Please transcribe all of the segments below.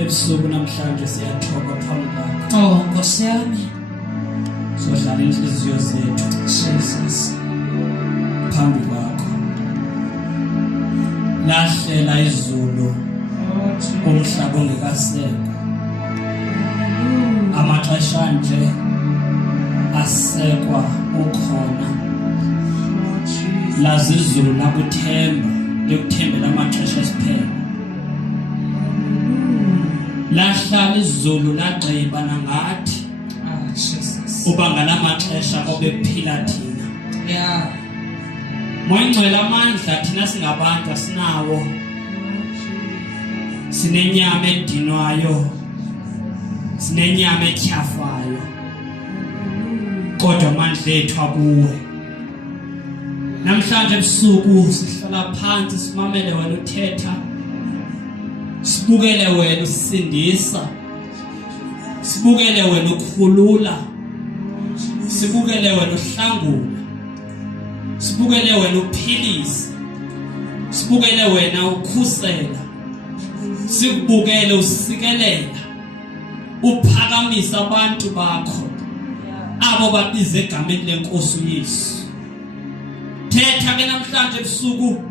Ebusuku namhlanje siyathoba phambi kwakho. Oh Nkosi yami. Sohlala inhliziyo zethu Jesus phambi kwakho. Lahlela izulu umhlaba ongekasekho. Amaxesha nje asekwa ukhona. Lazi izulu lakuthemba, lekuthembela amaxesha esiphela. Lahlala izulu lagqiba nangathi Jesus. uba ngalamaxesha obephila thina. Yeah. Moyingcwele amandla thina singabantu asinawo. Sinenyama edinwayo. Sinenyama etyhafayo. Kodwa amandla ethu akuwe. Namhlanje ebusuku sihlala phansi simamele wena uthetha. Sibukele wena usindisa. Sibukele wena ukhulula. Sibukele wena uhlangula. Sibukele wena uphilisa. Sibukele wena ukhusela. Sibukele usikelela. Uphakamisa abantu bakho. Abo babiza egameni lenkosi uYesu. Thetha ke namhlanje ebusuku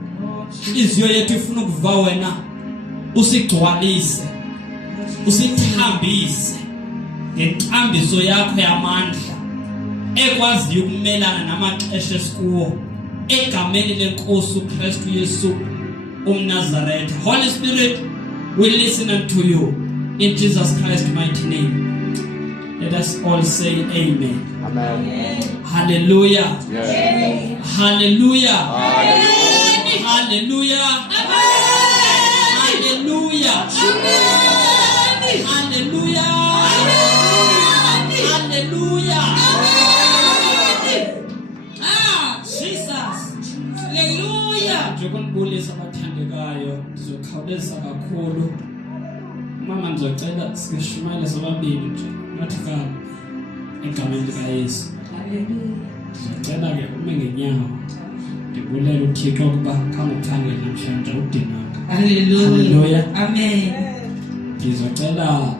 inhliziyo yethu ifuna ukuva wena. Usigcwalise. Usithambise ngentambiso yakho yamandla ekwaziyo ukumelana namaxesha esikuwo egameni lenkosi uKristu Yesu umNazaretha. Holy Spirit, we listen unto you in Jesus Christ's mighty name. Let us all say amen. Amen. Hallelujah. Yes. Hallelujah. Hallelujah. Hallelujah. Hallelujah. Hallelujah. Hallelujah. Ah, Jesus. Hallelujah. Njengombulisa abathandekayo ndizokhawuleza kakhulu. Mama ngizocela sikishumayele sobabili nje. Mathika egameni likaYesu. Hallelujah. Ngizocela ke ume ngenyawo. Ndibulela uThixo ukuba khangithangele namhlanje udinaka. Hallelujah. Amen. Ngizocela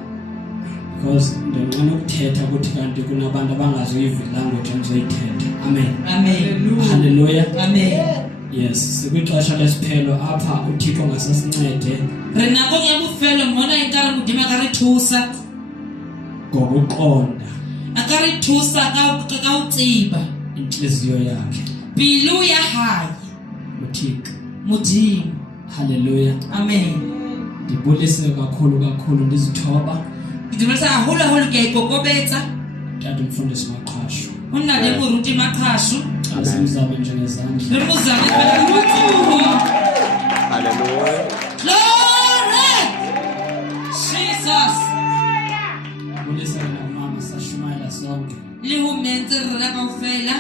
because ndenqena ukuthetha ukuthi kanti kunabantu abangazoyiva language engizoyithetha. Amen. Amen. Hallelujah. Amen. Yes, sikwixesha lesiphelo apha uThixo ngasasincede Rena go ya bofelo mona e ka re modimo ka re thusa. ngokuqonda A ka re thusa ka o tsiba. inhliziyo yakhe Pelo ya hae. uThixo. Modimo. Hallelujah. Amen. Ndibulise kakhulu ndizithoba. Ngidumisa haholo ke ikokobetsa. Tata umfundisi maqhasho. Hona le moruti maqhasho. Asimzame njengezandla. Re mozame phela motho. Hallelujah. Glory! Jesus. Ndibulise na mama sashumayela sonke. Le ho mentse re la kaofela.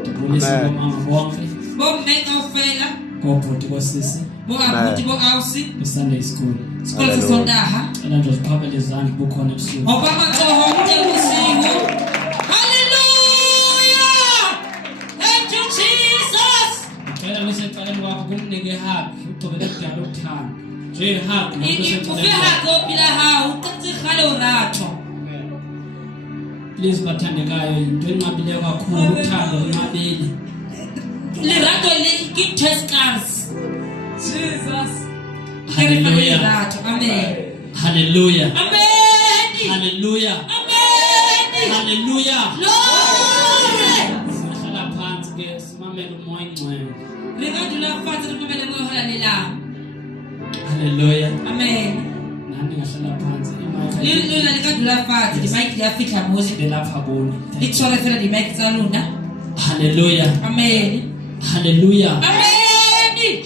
Ndibulise mama bonke. Bo mme kaofela. Kobhuti kosisi. Bo abuti bo ausi. Sunday school. Sikole sa Sondaha. Ena nje siphakele izandla bukhona ebusuku. Opa matsoho mte usiku. Hallelujah! Thank you Jesus. Ngicela liseqaleni kwakho kumnike hug ugcobele kudala ukuthanda. Nje hug Ufeha kopila ha uqetse khale uratho. Please bathandekayo into enqabileyo kakhulu uthando lunqabile. Lerato le ke testers. Jesus. Hallelujah. Amen. Hallelujah. Amen. Hallelujah. Amen. Hallelujah. Glory. Sihlala phansi ke simamele umoya ingcwele. Rekadula phansi kumele ngohalela. Hallelujah. Amen. Nani ngahlala phansi imali. Lilula likadula phansi di mic liyafika muzi. Belapha boni. Itshwara fela di mic tsa lona. Hallelujah. Amen. Hallelujah. Amen.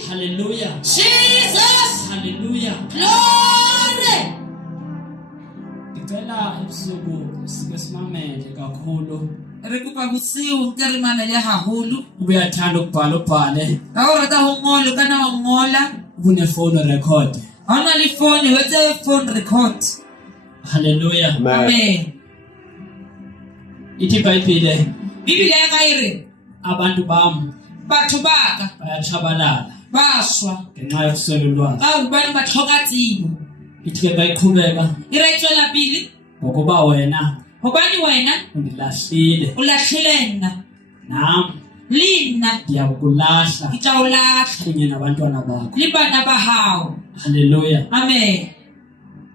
Hallelujah. Jesus. Hallelujah. Glory. Ngicela ebusuku sike simamele kakhulu. Re kopa bosiu ke re mamele haholo. Uyathanda ukubhala ubhale. Ka o rata ho ngola kana ho ngola. Ubunefone record. Hona le phone wetse phone record. Hallelujah. Amen. Amen. Ithi iBhayibhile Bibele ya ka ire abantu bam batho baka bayatshabalala baswa ngenxa yokuswela ulwazi. ba ubani ba tlhoka tsebo. Ithi ke bayiqhubeka Ire tswela pele ngokuba wena hobani wena undilahlile ulahlile nna nam lina ndiyakulahla ngitawulahla kunye nabantwana bakho. le bana ba hao. Hallelujah. Amen.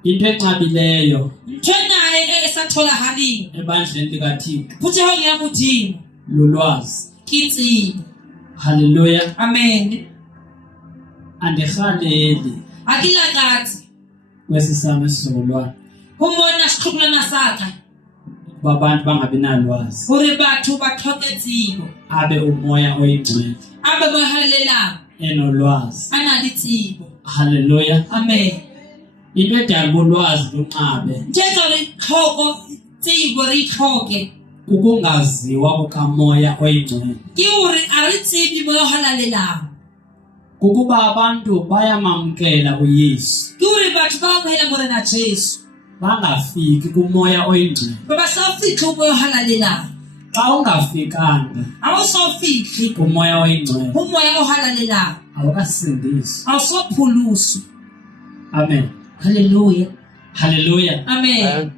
Into enqabileyo Ntho nae esatholagaling ebandleni likaThixo phuthelong ya Modimo lulwazi. ke tsebo. Hallelujah. Amen. Andirhaleli A ke lakatse kwesi sam isizukulwane ho mona setlhokolwana sa ka uba abantu bangabi nalwazi, hore batho ba tlhoke tsebo abe umoya oyingcwele abe ba halelang enolwazi. a na le tsebo. Hallelujah. Amen. Into edala ulwazi lunqabe Nthetsa re tlhoko tsebo re itlhoke kukungaziwa kukamoya oyingcwele, ke hore a re tsebe mo halalelang kukuba abantu bayamamkela uYesu ke hore batho ba amohela morena Jesu bangafiki kumoya oyingcwele. ba ba sa fihle mo halalelang. Xa ungafikanga A o so fihle kumoya oyingcwele ho moya o halalelang awukasindiswa. a o so phuluso. Amen. Hallelujah. Hallelujah. Amen.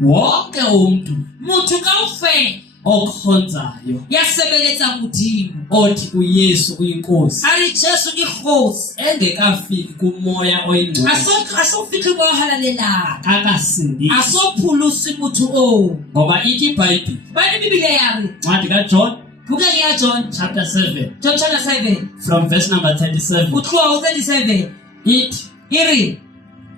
Wonke umuntu Motho kaofela okhonzayo ya sebeletsa Modimo othi uYesu uyinkosi a re Jesu ke kgosi engekafiki kumoya oyingcwele a so fihle mo halalelang a akasindiswa. so phulusi motho o. Ngoba ithi iBhayibhile Bani Bibele ya re ncwadi kaJohn buka ya John chapter 7 John chapter 7 from verse number 37 ho tloha ho 37 ithi ire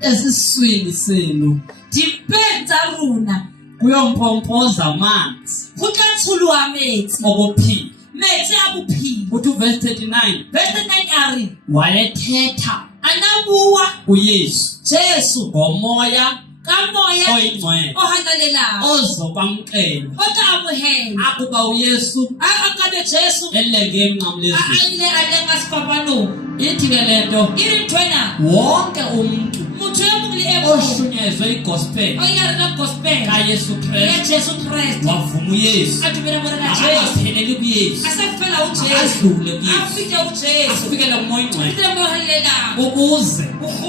esiswini senu dimpeng tsa rona kuyompompoza amanzi ho tla tsholoha metsi okuphila. metsi a bophelo. Uthi verse 39 Verse 9 a re wayethetha a na bua uYesu Jesu ngomoya ka moya oyingcwele o halalelang ozokwamkela o tla amohela akuba uYesu a ka be Jesu elenge a emnqamlezweni. ile a lenga sefapanong. Ithi ke lento Ire ntwena wonke umuntu motho e mong le e mong oshunyezwe igospel o ya rena gospel kaYesu ya Kristu Jesu Kriste wavuma uYesu a dumela morena Jesu akapheleli kuYesu a sa fela ho Jesu akadlule a kuYesu fihle ho Jesu afikele kumoya oyingcwele fihle mo halalelang ukuze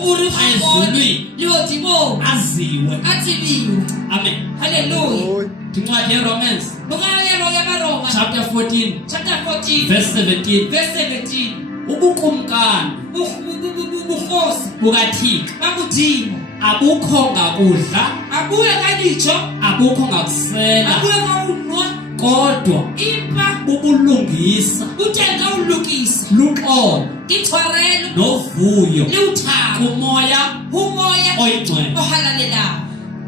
uri ezulwini le hodimo aziwe. a tsebiwe. Amen. Hallelujah. Incwadi yeRomans Bukayelo ya Maroma chapter 14 chapter 14 verse 17 verse 17 ubukumkani bukhosi bukaThixo ba Modimo abukho ngakudla abuye ka dijo abukho ngakusela abuye ka unwa kodwa impa bubulungisa uthenga ulukisa luxolo itshwarelo novuyo le uthabo kumoya umoya oyingcwele. o halalelang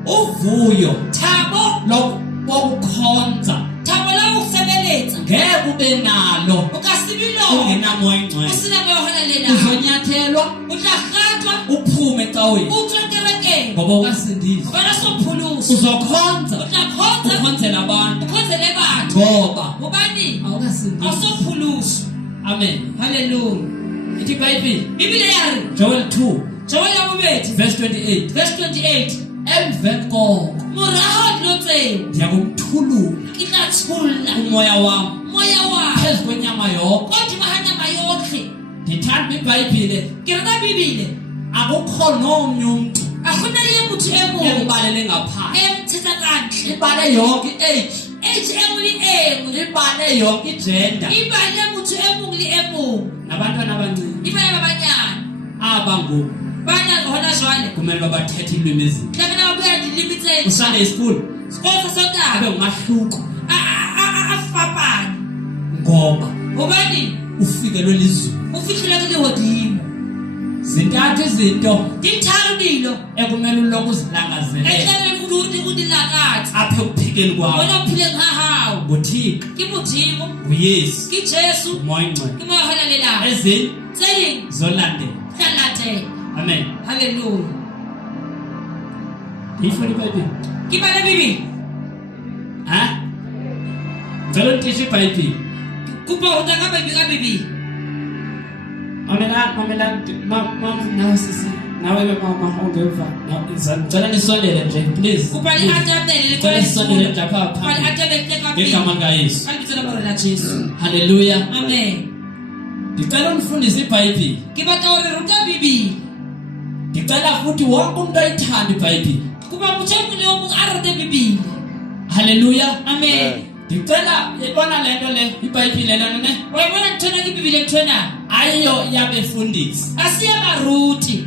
Uvuyo thabo lokukhonza thabo la ho sebeletsa ngeke ube nalo o ka sibilo ungenamoya oyingcwele. o sina mo halalelang Uzonyathelwa o tla kgatwa uphume ecaweni o tswe kerekeng ngoba ukasindiswa. ba so phuluso Uzokhonza o tla khotsa ukhonzela abantu o khonzele batho ngoba hobane a awukasindiswa. so phuluso. Amen. Hallelujah. Ithi iBhayibhile Bibele ya re Joel 2 Joel ya bobedi verse 28 verse 28 emveni koko moraho lo tseo ndiyakumthulula ke tla tsholla umoya wam moya wa phezu kwenyama yonke. kodima ha nyama yotlhe. Ndithanda iBhayibhile Ke rata Bibele akukho nomnye umntu a gona le motho e mong ebalele ngaphandle. e mtshetsa kantle Ibale yonke age, age e nngwe le e nngwe ibale yonke igender e bale motho e mong le e mong nabantwana abancinci e bale ba banyane aba ngoku bana hona jwale kumele uba bathethe iilwimi ezintsha. tlamehile ba bua dilimi tse Usunday school sekolo sa abe Sontaga ngumahluko a fapane ngoba hobane ufikelwe lizulu. o fihlile ke lehodimo. Zintathu izinto Di tharo dilo ekumele ulokhu uzilangazelela etlele o di lakatsa apha ekuphileni kwakho. bona o phileng ha hao nguThixo, ke Modimo nguYesu, ke Jesu umoya oyingcwele. ke moya o halalelang Ezinye tse ding zolandela. tla latela. Amen. Hallelujah. Ndiyifuna iBhayibhile? Ke bana Bibele Ha? Ngicela untishe iBhayibhile. kopa ho taka Bibele ka Bibele Mamela mama nawe sisi nawe mama ongeva ngicela nisondele nje please Kupali atabele ngicela nisondele nje apha Kupali phambi atabele kaphi ngegama likaYesu Kalibizela bara Jesu haleluya Amen ngicela unifundise iBhayibheli Kibata uruta Bibili ngicela futhi wonke umuntu ayithanda iBhayibheli Kuba mchekule umuntu arate Bibili haleluya Amen ngicela yibona lento le iBhayibheli lena ne Wayibona ntona iBhibili ntona ayiyo yabefundisi Asiya baruti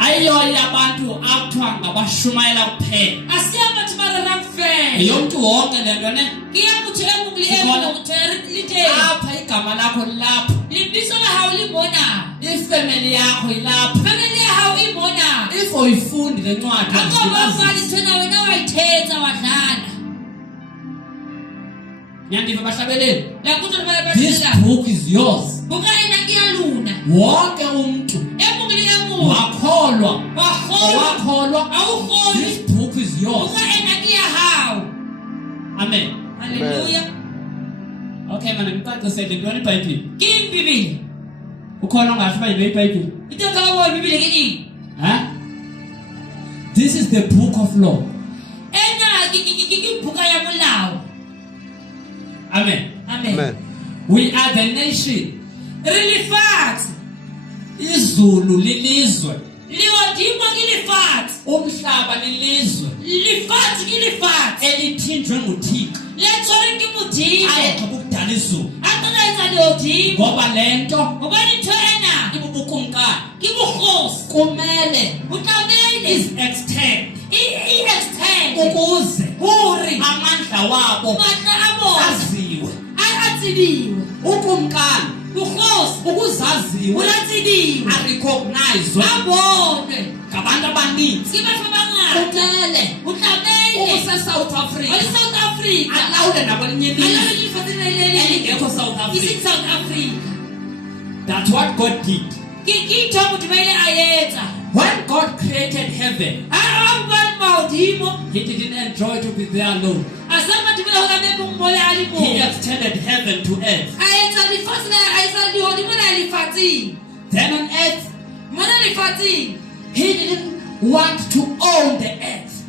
ayiyo yabantu akuthiwa ngabashumayela kuphela Asiya abantu barara kuphela yonke wonke lento ne Kiyakuthi emungli lite apha igama lakho lapho Libiso la hawo libona ifamily yakho ilapho Family hawo ibona if uyifundi lencwadi Akubafali ntona wena wayithetha wadlala nyandiva bahlabeleli Lakuthi bale this basela book is yours Buka ina kiyaluna wonke umuntu emungli emuntu wakholwa wakholwa awukholi this book is yours Buka ina kiyahawo amen Hallelujah okay mana ngicacisele ntoni iBhayibheli Kimbibili ukhona ongasho bayini iBhayibheli Itenga wabo Bibili kini this is the book of law Ena kibuka ya mulawo amen Amen we are the nation Relifat izulu lilizwe Liwadima kilifat umhlaba lilizwe Lifat kilifat elithinjwe nguThixo Lethole ngimudile ayekho ukudala izulu Atona izalodimo ngoba lento Ngoba nithena ibubukumkani Kibukhos kumele Utabele is extend I-extend ukuze Huri amandla wabo Matla abo aziwe Atsibiwe ukumkani Bukhos ukuzaziwe Ulatsibiwe arecognizwe Abone ngabantu abaninzi Sibafa bangaka kumele Utabele useSouth Africa Wali South Africa alawule nakwelinye ilizwe Alalo lifatile leli elingekho South Africa Isi South Africa that's what God did Kikitho mutumele ayetsa when God created heaven Abani mawdimo he didn't enjoy to be there alone Asama tumele hokane mumbole alipo he extended heaven to earth Ayetsa lifatile ayetsa lihoni mona lifatile then on earth Mona lifatile he didn't want to own the earth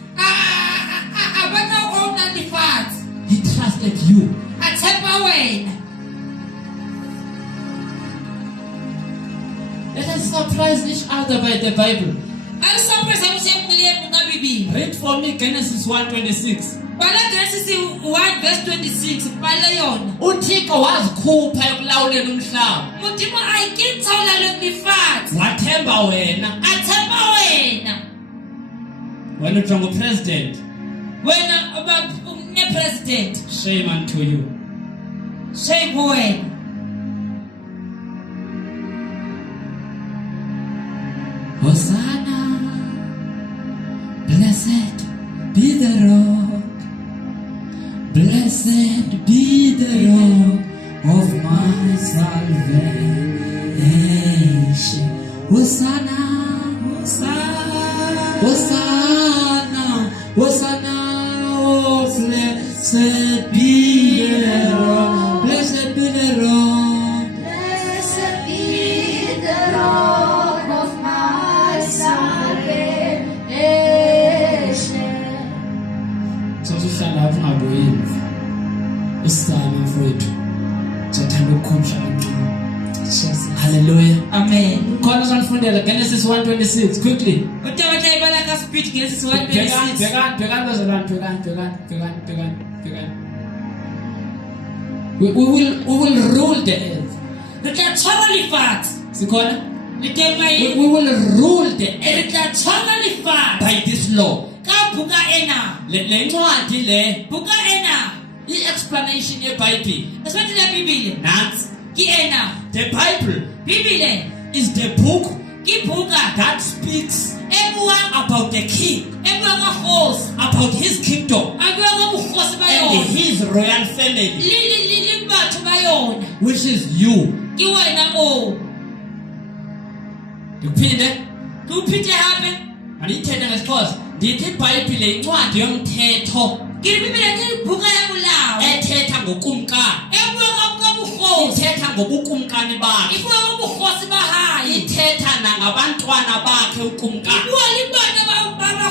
Abana ona lifat he trusted you Athepa wena let us surprise each other by the Bible Alisurprise amusemngile munga Bibili read for me Genesis 1:26 Bala Genesis 1:26 bala yona uThixo wazikhupha ekulawuleni umhlaba Mudimo ayikithola lomifat wathemba wena Athepa wena wena ujonga president Wena ne president shame unto you Shame wena Hosanna blessed be the rock blessed be the rock of my salvation Hosanna Hosanna Hosanna Hosanna oh blessed be the rock blessed be the rock Blessed be the rock of my salvation. Sosuhlala apha ungaboyini usana mfowethu sothanda ukukhomsha kancane hallelujah Amen khona sanifundela Genesis 1:26 quickly Utawatha ibala ka speed Genesis bhekani 1:26 bhekani bazalwane bhekani we will rule the earth Retla tshwara lifat sikhona Litema we will rule the earth Retla tshwara lifat by this law Ka buka ena le ncwadi le Buka ena i-explanation yeBhayibheli Eswati la Bibili nansi Ki ena the Bible Bibili is the book Ki buka that speaks Ebuwa about the king Ebuwa ka khosi about his kingdom Abuwa ka bukhosi ba and yona his royal family Li batho ba yona which is you Ki wena o ndiphinde Kuphinde hape manithethe ngesixhosa ndithi iBhayibhile incwadi yomthetho Ki Bibili ke buka ya mulawo ethetha ngokumkani Ebuwa ka bukhosi ithetha ngobukumkani bakhe Ibuwa ka bukhosi ba ngabantwana bakhe ukumkani. Bua le bana ba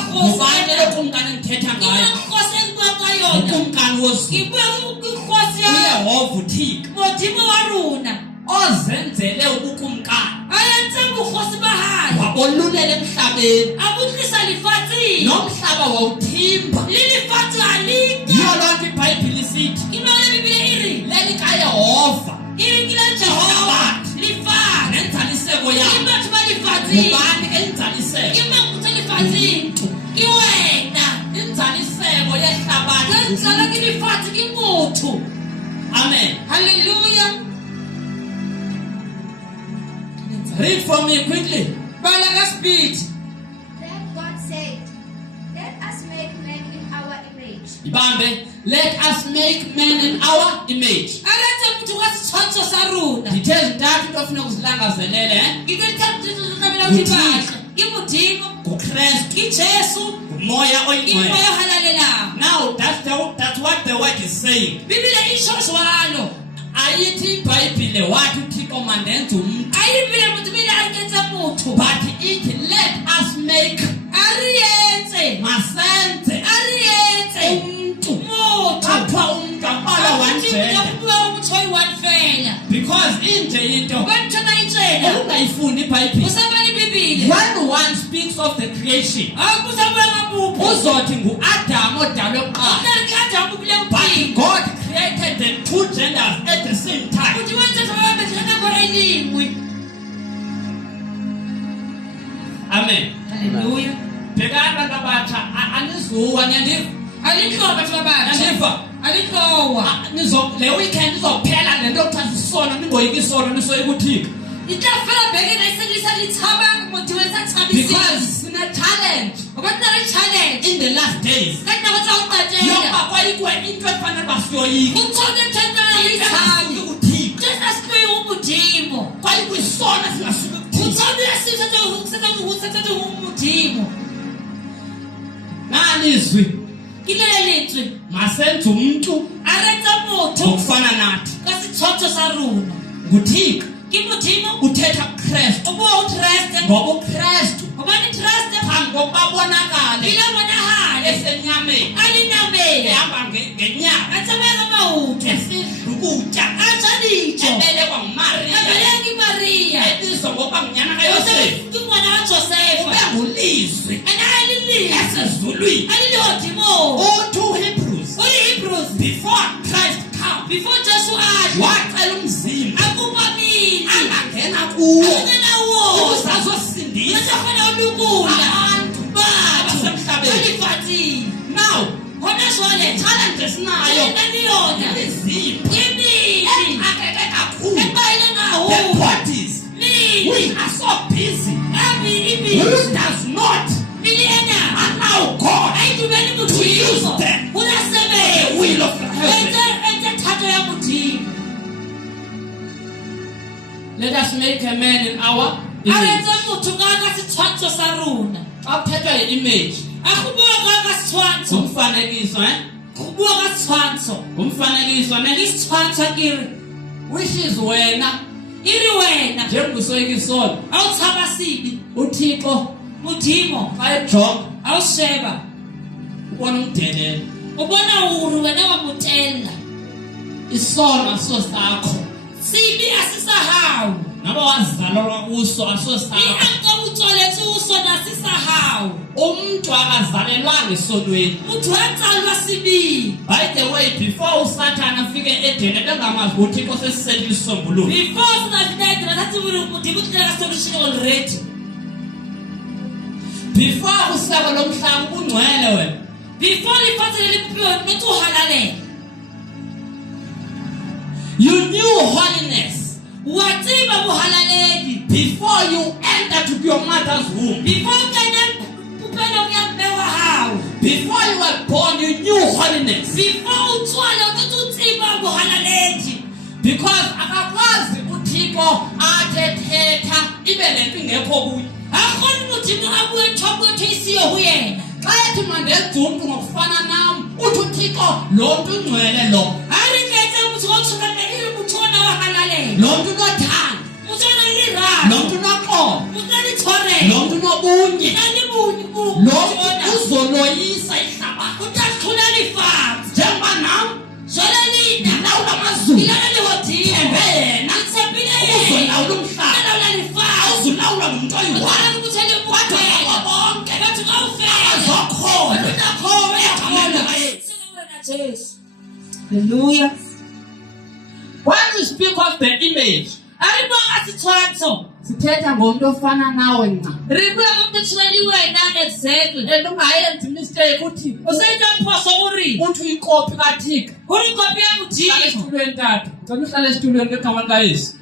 Ngubani lo kgosi. kumkani ngithetha Ke ngayo? kgosi e bua ka yona. Ukumkani wozulu. Ke bua ke kgosi ya uYehova uThixo Modimo wa rona. ozenzele ubukumkani. A entse bokgosi ba hae. Wabolulela emhlabeni. A bo tlisa lefatsheng. Nomhlaba wawuthimba. Le lefatshe ha le nka. Yiyo lonke iBhayibheli sithi Ke bona le Bibele e re. leli kaYehova E re ke la Jehova. Lefatshe. nenzaliseko Ke yakhe. batho ba lefatsheng. Ngubani enzaliseko? Ke mang tsa lefatsheng? Ke wena. Inzaliseko Ke yehlabathi. ntsala ke lefatshe ke motho. Amen. Hallelujah. Read for me quickly. Bala ka speed. Then God said, let us make man in our image. Ibambe, let us make man in our image. A re etse motho ka setshwantsho sa rona. Dithe ezintathu into ofuna ukuzilangazelele, Ke tse thato tse re tlamelang ho di batla. Ke Modimo. nguKristu, Ke Jesu. umoya Ke oyingcwele. moya o halalelang. Now that's what the word is saying. Bibele e isho jwalo. Ayithi iBhayibhile wathi uThixo mandenze umuntu. A e Bibele motho pele a nketsa motho. But ithi let us make, A re etse. masenze A re etse. umuntu. Motho. Apha umuntu ambalwa one gender. Motho oyi-one fela. Because inje into Ngoba ntho nayitshela. ungayifuni iBhayibhile. Usabala iBhibile. When one speaks of the creation, Akusabala ngabupho. uzothi nguAdam odalwe kuqala. Ukutala ke Adamu bile But uphiko. God created the two genders at the same time. Ukuthi wenze thaba bethana khona ilingwi. Amen. Hallelujah. Bhekani abantu abatsha, anizuwa niyandiva? Alikho batho babatsha. Niyandiva? Alikho. Le weekend izophela le nto yokuthatha isono, ningoyiki isono, nisoyika uThixo. Itla fela bheke nayiselisa lithaba motho wetsa Because tshabisisa. sine-talent Ngoba tna challenge. in the last days. Ka dinako tsa ho qetela. Yoba kwayikwe into efanele uba siyoyika. Ho tshoke thentana le tshabi. Singasuki kuThixo. Just as we Modimo. Kwayikwe isono singasuki Ho kuThixo. tshoke se ho Modimo. Nani izwi? Ke le letswe. Masenze umuntu A re tsa motho ngokufana nathi. ka setshwantsho sa rona. nguThixo Ke Modimo. uthetha kuKristu. O bua o trust. Ngoba uKristu Hobane trust phambi kokuba abonakale bila bonahale. esenyameni Alinamela. ehamba ngenyama Atsamaya ka maoto. esidla ukutya A ja dijo. ebelekwa ngumariya Abeleki Maria. ebizwa ngokuba ngunyana kaYosefu Ke ngwana wa Josefa. ube ngulizwi Ana alilile. esezulwini. Alilodimo. U2 Hebrews O Hebrews. before Christ come Before Jesu aje. wacela umzimba Akupamili. angangena kuwo Angena wo. uzazosindisa Ngisafuna ulukula. abantu Batho. basemhlabeni. Alifathi. Now Hona jwale. talent esinayo Yena liyona. imizimba Imili. akeke kakhulu. Ebayile The ngawo. bodies Mili. we are so busy Abi who imili. does not Mili ena. allow God Ayidumeli to use Modimo. them Una the sebenza. will of heaven. Enze thato ya Modimo. Let us make a man in our A image. re tsa motho ka setshwantsho sa rona. Xa kuthethwa yi-image A go bua ka setshwantsho. ngumfanekiso, Go bua ka setshwantsho. ngumfanekiso Ke setshwantsho ke re. which is wena E re wena. njengosoyika isono. A o tshaba sibi. uThixo Modimo. xa ejonga A o sheba. ubona umdelelo. O bona hore wena wa motella. Isono asiso sakho, Sibi a se sa hao. noba wazalelwa kuso asiso E sakho. anka botswaletse ho sona se sa hao. Umntu akazalelwanga esonweni. Motho a tsalwa sibing. By the way, before uSathane afike edeni ebengamazi ukuthi uThixo sesiselile isisombululo. Before sona fika thathi hore Modimo ke tla solution already. Before useko lomhlaba ubungcwele wena. Before lefatshe le lephiwe ne tlo halalela. You knew holiness Wa tseba bohalaledi. before you entered your mother's womb. Before kena pupelong ya mme wa hao. Before you were born, you knew holiness. Before o tswala o tlo tseba bohalaledi. Because akakwazi uThixo athetha ibe lento ingekho kuye. Ha khona Modimo a bue thobo thisiyo ho yena. Xa ethi mandenze umntu ngokufana nam, uthi uThixo lo mntu ungcwele lo. Ha re ketse motho o tshwana le motho ona wa halalela. Lo mntu unothando. Motho ona le Lo raro. mntu unoxolo. Motho le tshware nobunye Nalibunye lo uzoloyisa ihlabathi utaqhula lifazi. njengoba nam Jwale lina ngilawula amazulu ilana lihodile. wena Ngisebile uzolawula umhlaba Nalawula lifazi. awuzulawula nomuntu oyi-one Uqala ukuthi Kodwa bonke bathi kawufela. azokhona Unakhona egameni yakhona. likaYesu. Jesu. Hallelujah. When we speak of the image Ayibonga sithwaso. sithetha ngomuntu ofana nawe nca Ribuya komuntu tshweli wena exactly. and ungayenzi mistake uthi Usayitwa phoso uri. uthi uyikopi kathixo Uri kopi ya hlala mujingo. esitulweni tata cela uhlale esitulweni ngegama likaYesu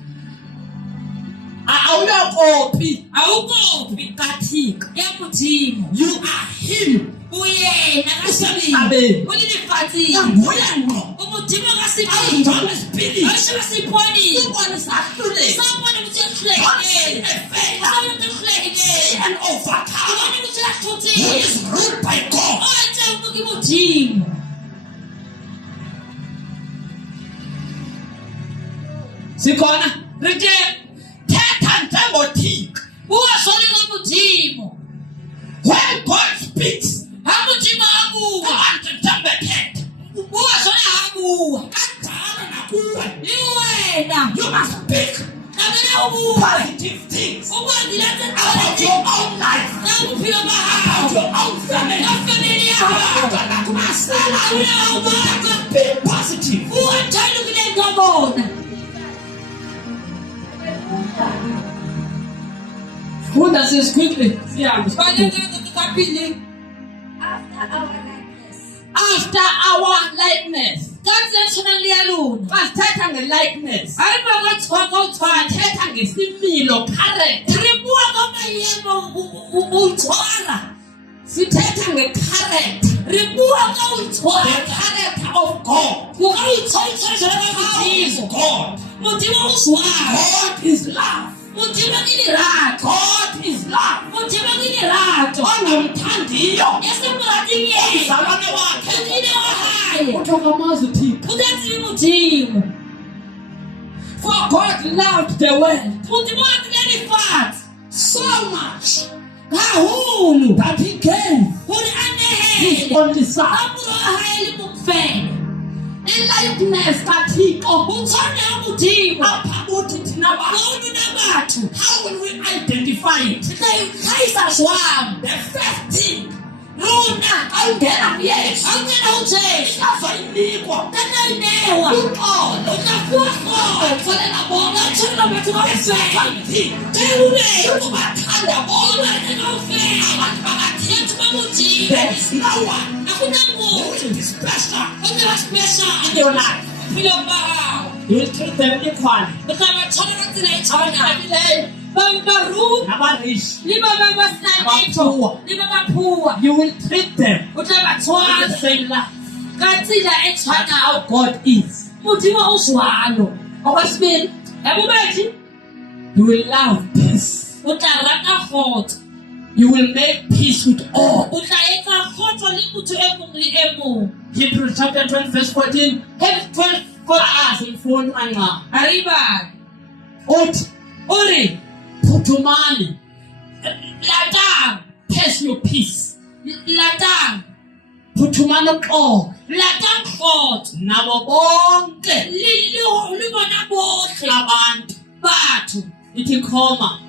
awuyokopi Awukopi kathixo ya mujingo. you are him Uyena Usemhlabeni. Ulilifazi. nguye ngqo Umujingo kasiphi. awunjalo isipiliti Ayisho siponi. sibone sahluleka Sabona ukuthi Don't uhleke. see a failure. Sabona ukuthi uhleke. See and overcome Sabona ukuthi who uyakhuthika. is ruled by God. Oyenze umuki mujingo. Sikhona rithi thetha njengothixo Uwasole kamujingo. when God speaks Hamujingo abuwa. abantu njengothetha Uwasole abuwa. kanjalo nakuwe Iwena. you must speak Kamela ubuwa. positive things Ukwazi lenze about your own life Nakuphila about bahawu. your own family Nafamily yakho. abantwana kumasela Ulawo bakho. be positive Uwajayele ukulenza bona. funda sis quickly sihambe Balekeke kapili. After our likeness. after our likeness Kanti lentshona liyaluna. xa sithetha nge-likeness Hayi bakwathwaka uthwala. thetha ngesimilo character Ribuwa kamayemo uthwala. sithetha nge-character Ribuwa ka the uthwala. character of God Kuka uthwala How is God? Mutima uswala. God is love. Mutima kilirato. God is love. Mutima kilirato. Ongamthandiyo Esemulatinye. uzalwane wakhe Utile wahaye. uthoka amazi uthixo Utatsi mujingo. for God loved the world Mutima wakileli fat. so much Kahulu. that he gave Uri his anehele. only son. Amuro ahayeli mukufele. I-likeness kathixo Uthanda umujingo. apha kuthi thina bantu Wawunu nabathu. how will we identify it? Sikhayisa zwami. The first thing Runa. awungena kuyesu Awungena uJesu. azayinikwa Tanayinewa. uxolo Unafuwa. ufanele bona Thina bathu bafela. thing Thewube. ubathanda bona abantu bakathixo Bathu bamujingo. there is no one Akuna who muntu. will be special Ongela special. in your life. Philo bawo. You will treat them equally. Uthabathola katsela ithona. Abahlabileyo Baru. nabarishi Liba babasinayitho. Abaphuwa. Liba baphuwa. you will treat them with Uthabathola the same love. katsela That's ethona. how God is. Mutima uswalo. Okwesibili, Yabubethi. you will love peace. Utarata khotso. You will make peace with all. O tla etsa kgotso le motho e mong le e mong. Hebrews chapter 12 verse 14. Hebrews 12 for us. Imfundo anqa. Arriba. Uthi O re, phuthumani, latang, pursue peace. latang, Phuthumani uxolo latang kgotso. nabo bonke Le bona bohle abantu. batho. Ithi khoma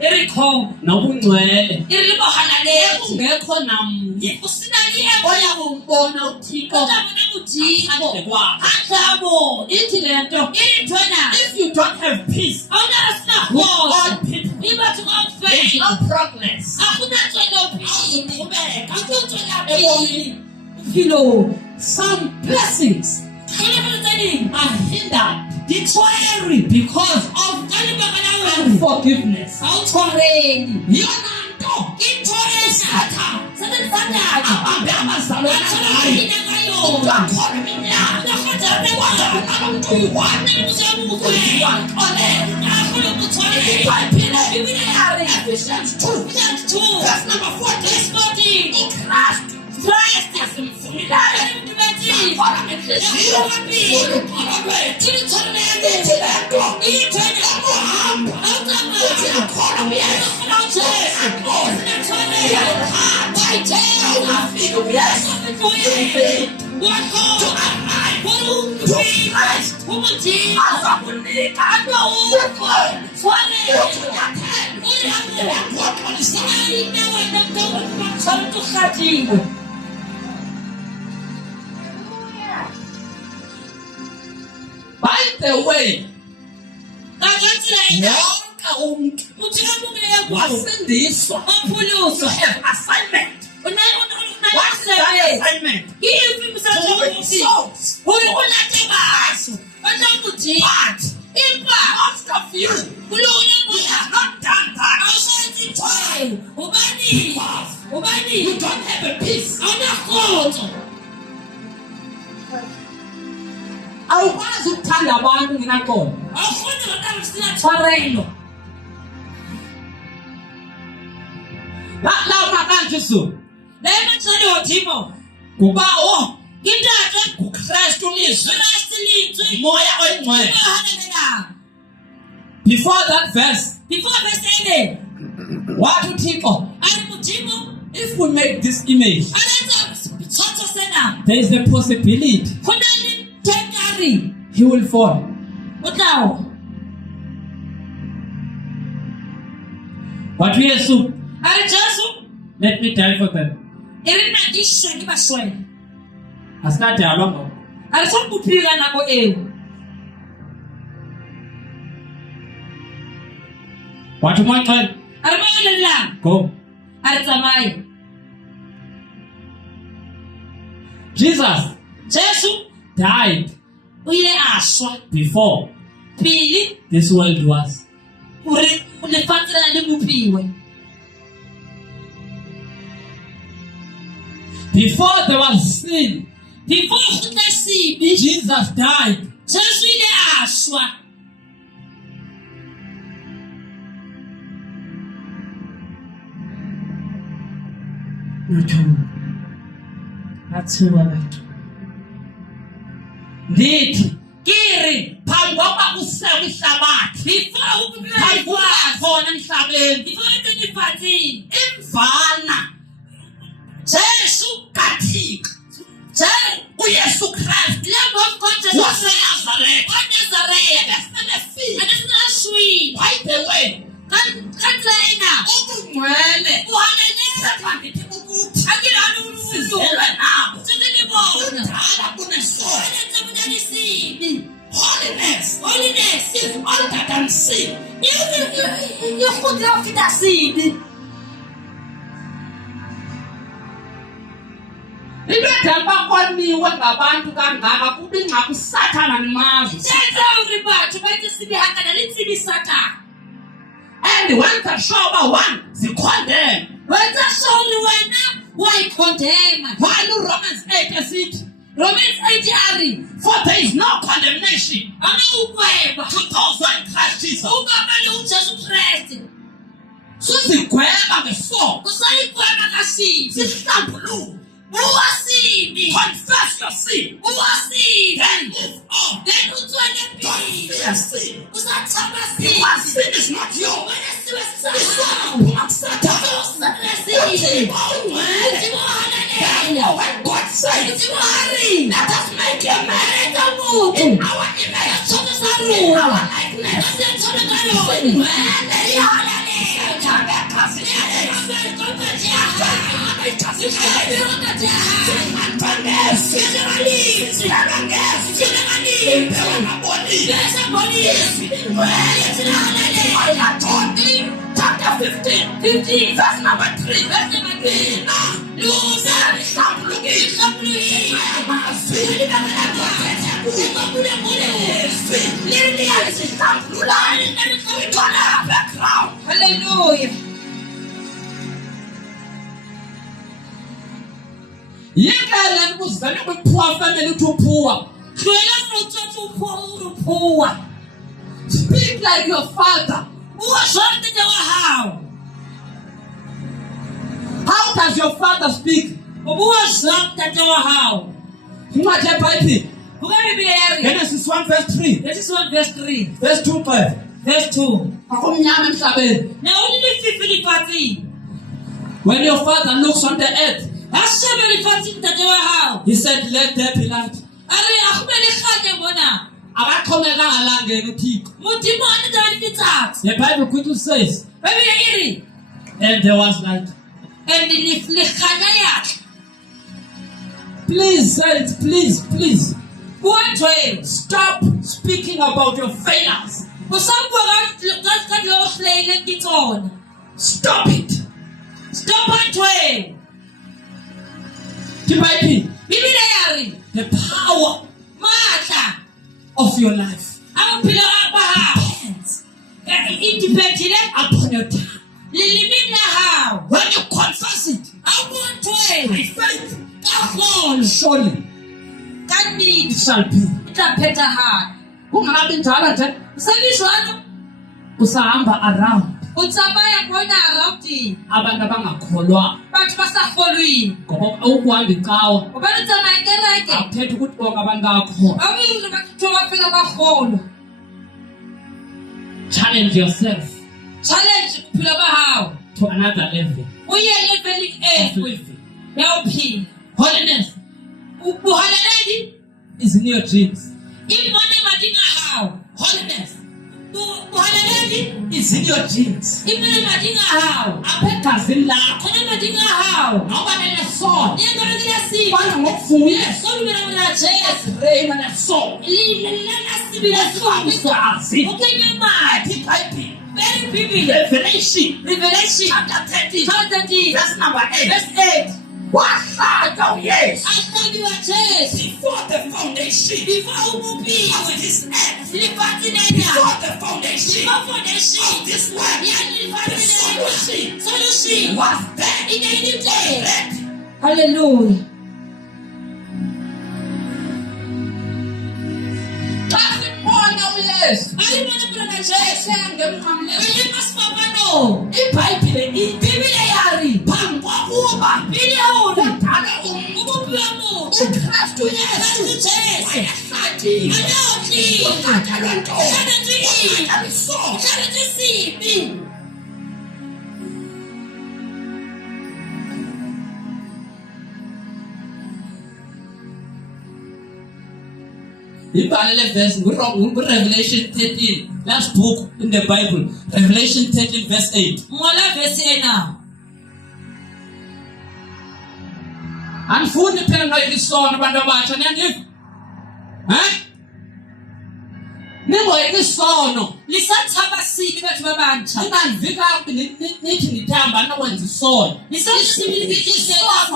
E re khoma. nobungcwele. E re le bohalaletse. Ekungekho namnye O sena le e mong oya kumbona o uThixo tla bona Modimo. ngaphandle kwakho. A tla bona. Ithi le nto, E nthwena. if you don't have peace Ha ona sena with all kgotso. people, Le batho there is kaofela. no progress. Akuna tswelopele. Awuzuqhubeka. Akutswela Ebomini. pele. Bophelo. Some blessings Kgolofalo tse ding. are hindered Di tshwere. because of Ka lebaka la hore unforgiveness. ha o tshwarele. Yona nto Ke ntho e Satan Satan Satan. abambe abazalwane Ba tshwara ngayo. mahina ka yona. Ungakholwa iminyaka. Ba kgotsa re Kodwa bona. unabantu uyi-one. Nna motho e mong Kuthiwa fela. nxolelo. Ha kgone ho tshwarela. IBhayibhile, Bibele ya re. Ephesians 2 Ephesians 2 verse number 14. verse 14. uKristu Christ esimfumileyo emdumetsing. akholwa ngenhliziyo ulukholo lwethu Ke tshwarele. ithi le nto Ithwena. yakuhamba Ha o tsamaya. uthi akholwa uyesu Ha o tshwarela. akholwa By the way, wonke umuntu wasindiswa to have assignment. Assignment. Souls. But most of you have not done that. You don't have a peace. Awukwazi ukuthanda abantu ngenankolo. Tshwarelo. La makanje so. Kuba uKristu lizwi. Moya oyingcwele. Before that verse, what uThixo? If we make this image, there is a possibility he will fall. But we assume, let me die for them. Asikadalwa ngo. Wathi uMaxele, go. Jesus died before this world was. Before there was sin, Jesus died. Ndithi phambi kokuba kusekwa ihlabathi, phambi kokuba khona emhlabeni, imvana Jesu kaThixo, uYesu Kristu waseNazaretha, by the way, ubungcwele sizelwe nabo kudala kunesono. Holiness is older than sin. Into edala kwaniwe ngabantu kangaka kuba ingxaki uSathana nimazwe. And when the show about one, they condemn. Why Romans 8 asithi? For there is no condemnation to those who are in Christ Jesus. Sizigweba ngesono, sihlambuluke. Confess your sin. Then move on. Don't fear sin. Because sin is not yours. When God says, let us make a man in our image, in our likeness. Chapter 15, verse number 3. Hallelujah. Yekele ukuzivela kwi-poor family uthi poor. Speak like your father. How does your father speak? Genesis 1 verse 3. Verse 2 5. Verse 2. Akumnyama emhlabeni. When your father looks on the earth, ashebe lefatsheng ntate wa hao he said, let there be light. a re a go be le kganya mona Akaxhomekanga elangeni uThixo. modimo a netsaba le letsatsi The Bible quickly says, bebile e re and there was light. and le kganya yatla Please, saints, please, bua ntho eo stop speaking about your failures. o sa bua ka dilo o hlahileng ke tsona Stop it. stop ntho eo The Bible, bibele ya re the power matla of your life a bophelo ba hao e dependile upon your tongue. lelemeng la hao When you confess it a o bua ntho eo by faith, ka kgolo surely ka it nnete shall be. e tla phethagala Kungabi njalo nje sali jwalo usahamba around o tsamaya mona around abantu abangakholwa batho ba sa kgolweng ngoba ukuhamba icawa gobane tsamaya kereke awuthetha ukuthi bonke abantu bayakholwa. a o ire batho ba fela ba kgolwa Challenge yourself challenge bophelo ba hao to another level o ye leveleng e of living. ya ho phela Holiness bohalaledi is in your genes. e mone mading a hao Holiness bohalaledi is in your genes. e mone mading a hao Apha egazini lakho khona mading a hao noba nenesono e ngone ke la sibi fana ngokuvuya uYesu so lumela mona Jesu reyina nesono lilala sibi la sibi uzazi o kenya mati iBhayibhile very bibili Revelation Revelation chapter 13 chapter 13 verse number 8 verse 8 wahlala uYesu ahlabiwa Jesu before the foundation before of umubiwe this earth, lifatsi lena before the foundation before foundation of this world, yani the lifatsi solution lena solution was there. ine ilite Ready. hallelujah Xa sibona uYesu ayibona mna na Jesu ngemnqamlezo ele masipapano iBhayibhile ithi bibile yari phambi kokuba bibile yona udale umuntu ubuphamo uKristu Yesu Jesu wayehlathile anoti uqatshelwe nto anoti uqatshelwe anoti sibi ibhalele verse Revelation 13 last book in the Bible Revelation 13 verse 8 ngola verse ena andifuni phela noyikisono abantu abatsha niyandiva ningoyikisono lisathaba sibi batho ba bantsha ingandivika nithi ndithamba nokwenza isono isono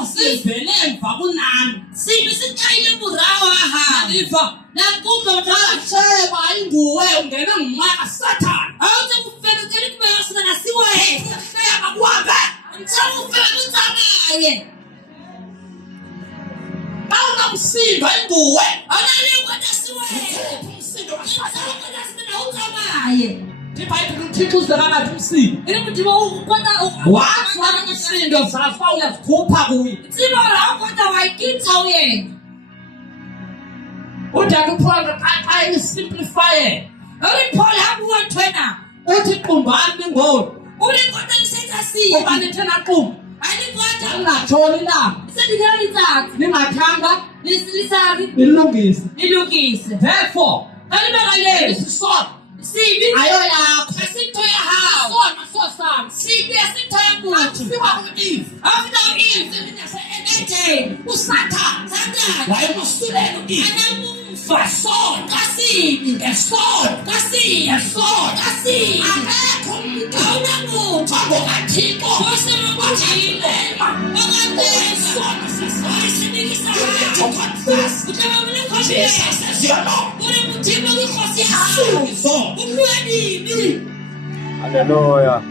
sivele emva kunani sibi siqayile morao a hao andiva nakuba Sheba ayinguwe ungena ngumaka Satan. awuze kufela ukele kubeka sona nasiwe Sheba kuhambe. mthawu ufela kutsamaye Bawuna msindo ayinguwe. awunale kwata siwe Umsindo kaSatan. mthawu kwata sina utsamaye iBhayibhile uThixo uzakanathi umsindo. ile mudimo ukwata Wathi wena umsindo zafa uyazikhupha kuye. mtimo la ukwata wayikitha uyena Udala uPaul xa simplify. awuri Paul hakuwa ntwena Uthi qumbani ngoni. ule kwata lisenza sibi Kuba nithena qumbu. ali kwata Ungatshoni la. isedikela litsatsi Ningathanga lisali nilungise. ilungise Therefore, kalibakale isisono sibi ayo yakho. asitho ya hao Isono sosami. sibi asitho ya muntu Kufika ku-Eve. after Eve Eden uSathane Satan wayemusulela u-Eve. anamumfa Ngesono. kasibi Ngesono. kasibi Ngesono. kasibi Akekho umuntu awunamuntu ongokaThixo osemabujile ongatenga isono sesona. oyisimikisa To hao confess utabamule Jesus khosiyesa as your Lord. ule mudimo kwinkosi yawo Isono. umlwanibi Hallelujah.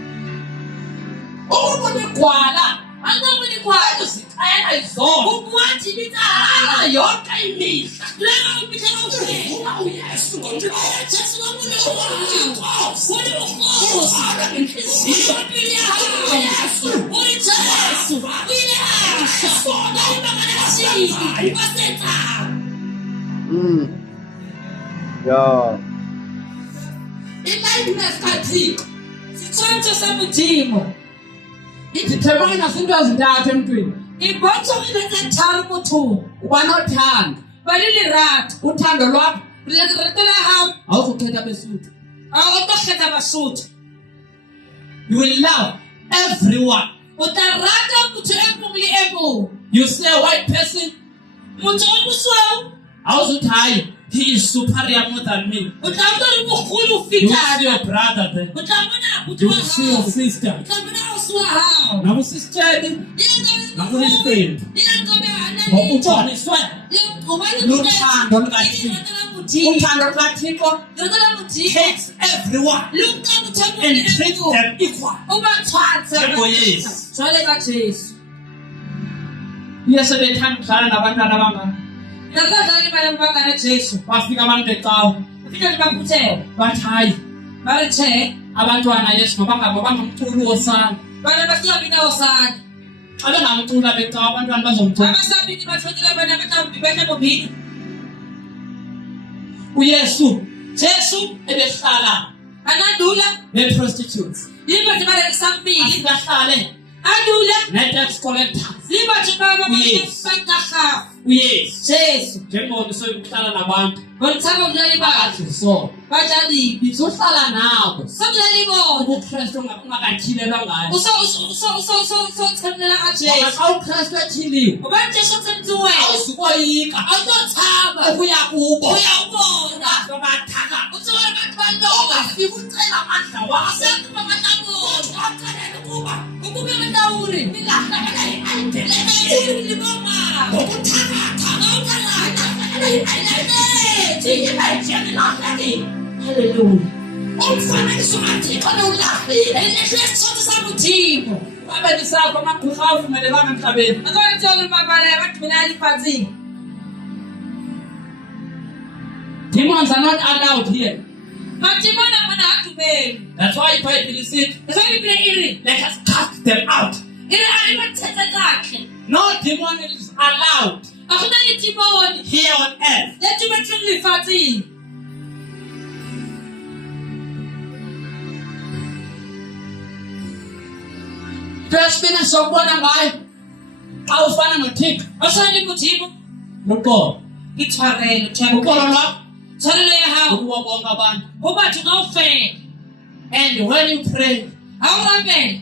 Ukubona igwala angaboni kwayo uzixela izono. umwathi bitala Yonke imihla langa ubithala ufela uvuma uYesu ngomlomo. Jesu wamulo Inkosi. ule ukhosi Uvala ngenhliziyo. impilo yawo Yesu. ule Jesu uyasha Isono. ayibakala wasenza Yeah. Ilikeness kaThixo sithonto samudimo ithi thebana zinto ezintathu emntwini. e bontsha gore tse tharo mothong Uba nothando. ba le lerato Uthando lwakho lerato la gago awuzukhetha beSuthu. a o tlo kgetha basotho You will love everyone. o tla rata motho e mongwe le e mongwe. You see a white person, Motho o mosweu awuzuthi hayi, he is superior more than me. o tla utlwa le mogolo ho You will feta see your brother there. o tla bona abuti You wa will see your gago sister. o tla bona ausi wa gago Nabosistedi, nabonesifeni. Ngokutshoniswe luthando lukaThixo. Uthando lukaThixo takes everyone and treats them equal. NjengoYesu. jwale ka Jesu Yesu ebethanda ukudlala nabantwana abangaka. nabadlali bana bangana Jesu Bafika abantu becawa. ufika libakhuthela Bathi hayi, bale che abantwana Yesu mabangamculi wosana. bana basiyabina osana Xa bengamcula becawa abantwana bazomcula. abasabini bathonyela bana mhlawumbi bene bobini uYesu Jesu ebehlala anadula ne-prostitutes. libathe bale sambili Asikahlale adula ne-tax collectors. libathe baba Yes. bakaha uYesu Jesu njengoko sokuhlala nabantu bolithaba kulali bakhe bathi so bajalibi sohlala nabo sokulali bona uKristu ungakathilelwa ngayo. usothandela ka Ngoba Jesu xa uKristu ethiliwe uba Jesu tsenziwe awuzukoyika awutothaba ukuya kubo uyawubona bathaka uthola abantu baloba ungafika ucela amandla wakho asentu bamatabona ucalela ukuba ukube amatawuri ilahlakela lekayiri liboma ngokuthakatha Hallelujah. umfanekiso kaThixo niwulahlile. Lesisotho samudimo. Babe nisapho amagqirha avumelekanga emhlabeni. Akwenzeka mabala abantu mina alifanzini. Demons are not allowed here. Madimona mana hatumeli. That's why iBhayibheli sithi Esayibile iri. let us cast them out. Iri alibathethe kahle. No demon is allowed Akuna idimoni. here on earth. Lethu bethu lifanzini. Twesibini sokubona ngayo xa ufana noThixo Osani mudimo. luqolo. Itshwarelo, Uqolo tshwarelo. lwakho Tshwarelo ya hao. ukuwa bonke abantu. Ubathu kawufela. And when you pray, Awurambela.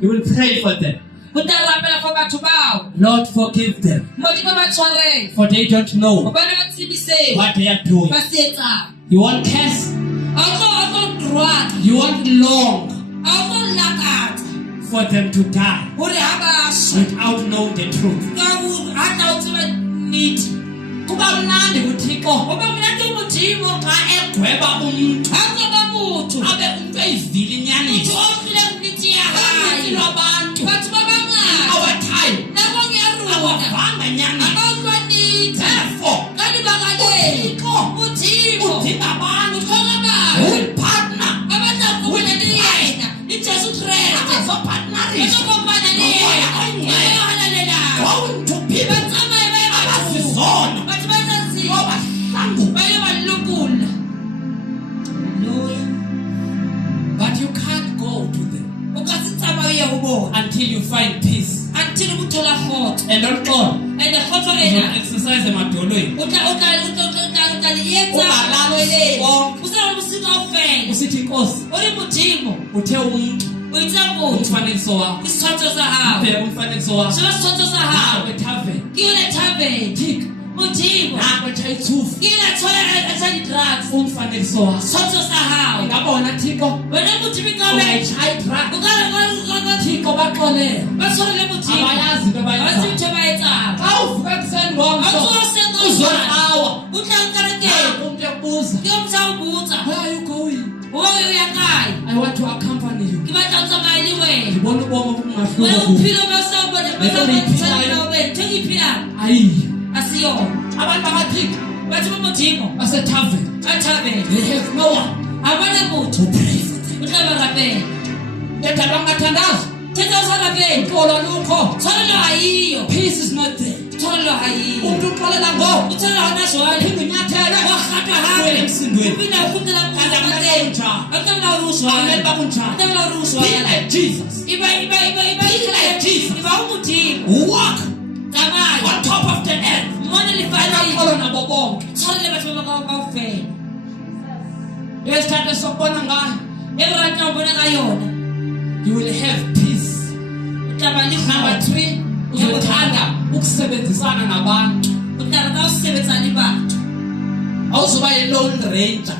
you will pray for them. Utarambela for batho bao. Lord, forgive them, Modimo ba tshwarelo. for they don't know Hobane ba tsebise. what they are doing. Ba se etsang. You want curse? Auto drwaka. You want long Auto lakatsa. for them to die Hore ha ba shwa. without knowing the truth. Ka ho hata o tseba nnete. Kuba mnandi kuThixo Hoba monate modimo xa egweba umntu ha ke ba motho. abe umntu eyivile inyaniso. Motho o phile nnete ya Uninzi hae. lwabantu Batho ba bangata. awathayo Nakong ya rona. awavanga Ha nyaniso. ba utlwa nnete. Therefore, Ka dibaka lena. Modimo. udinga abantu Utlhoka batho. who will partner Ba batla ho kopana le yena. Le Jesu Kreste. abazopartnerisa Bazokopana le yena. Ba halalela. going to Ba people tsamaya ba ye bathong. abazizona Batho ba sa tsebe. abahlangu. Ba ye ba lokolla. Hallelujah. But you can't go to them O ka se tsamaye ho bona. until you find peace. Until o thola kgotso. And don't go. And kgotso You ena. exercise emadolweni. O tla le etsa. Ungalali bonke. O sa mo sika ofela. Usithi Nkosi, O le modimo. uthe umntu O itsa motho. umfanekiso wakho. Isitshwantsho sa hao. Ubheka umfanekiso wakho. Sheba isitshwantsho sa hao. Nawe thaveni. Ke yona thabeng. Thixo, Modimo. nawe tshayithufu. Ke yona thola tsa di-drugs. Umfanekiso wakho. Isitshwantsho sa hao. Ngabona Thixo Wena modimo ka wena. ungayitshayi drug. O ka Thixo baxolele. ba tshwarele modimo. Abayazi into Ba abayenzayo. tsebe ntho e ba e etsang. Xa uvuka ekuseni ngomso Ha o tsoha hoseng ka uzoqawa. hosane. O tla kerekeng. Nangu umntu ebuza, Ke o motho a o botsa. where are you going? O ya kae? I want to accompany you. Ke batla ho tsamaya le wena. Ngibona ubomi Wena obungahluka. uphilo ba sa bona ba sa bona wena. Ntho e iphilang. Ayiyo. Asiyona. Abantu bakaThixo Batho ba modimo. basethaveni. Ba thabeng. They have no one Ha bana motho. to pray for them. O tla ba rapela. Ndedalwa ngathandazi. Thetha o sa rapele. Uxolo lukho. Tshwarelo ha iyo. Peace is not there. utholwa hayini umuntu uxolela ngo utholwa hona jwale inyathelo wakhatha hawe emsindweni ubina ukutela kanti akumele kunjalo akamela uruswa akumele bakunjalo akamela uruswa be like Jesus iba like Jesus. iba umuthi walk kamaya on top of the earth mona lifana akolo nabo bonke tholele batho bakaufela yesithathe sokubona ngayo ebrata ubona kayona you will have peace. utaba Number 3 uzothanda ukusebenzisana nabantu utaba usebenzana ibantu awuzoba lone ranger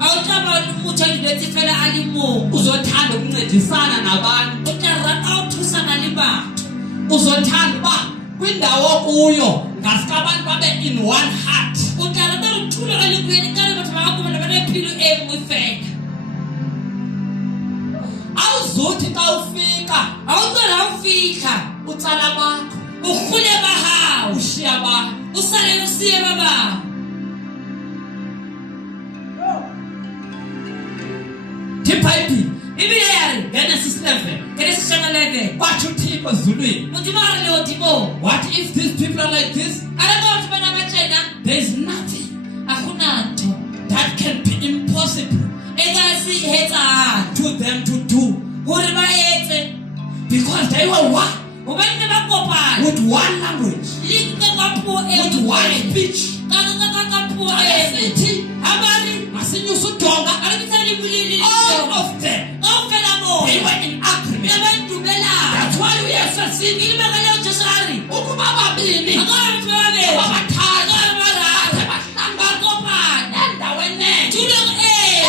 awutaba umuthi olibethi fela alimo uzothanda ukuncedisana nabantu utaba awuthusana libantu uzothanda ba kwindawo kuyo ngaskabantu babe in one heart utaba uthula kalikweni kale batho bakakuba nabanepilo emwe fela awuzothi xa ufika awuqala ufika utsala bakho ukhule bahawu ushiya bakho usale usiye baba tiphayipi ibile yari Genesis 11 Genesis 11 kwathi uThixo ezulwini mutimari le otimo what if these people are like this alaka batho bana batshena there is nothing akunanto that can be impossible ekasi hetsa to them to do hore ba etse because they were one ubani ba kopana with one language linke kapuo with one speech kapuo sithi abani masinyusa udonga alibitsani bulili all of them ofela mo they were in agreement yabandumela that's why we are succeeding ngilima kale Josari ukuba babini akabantu babe ababathatha akabantu bahlamba bakopana endaweni tulo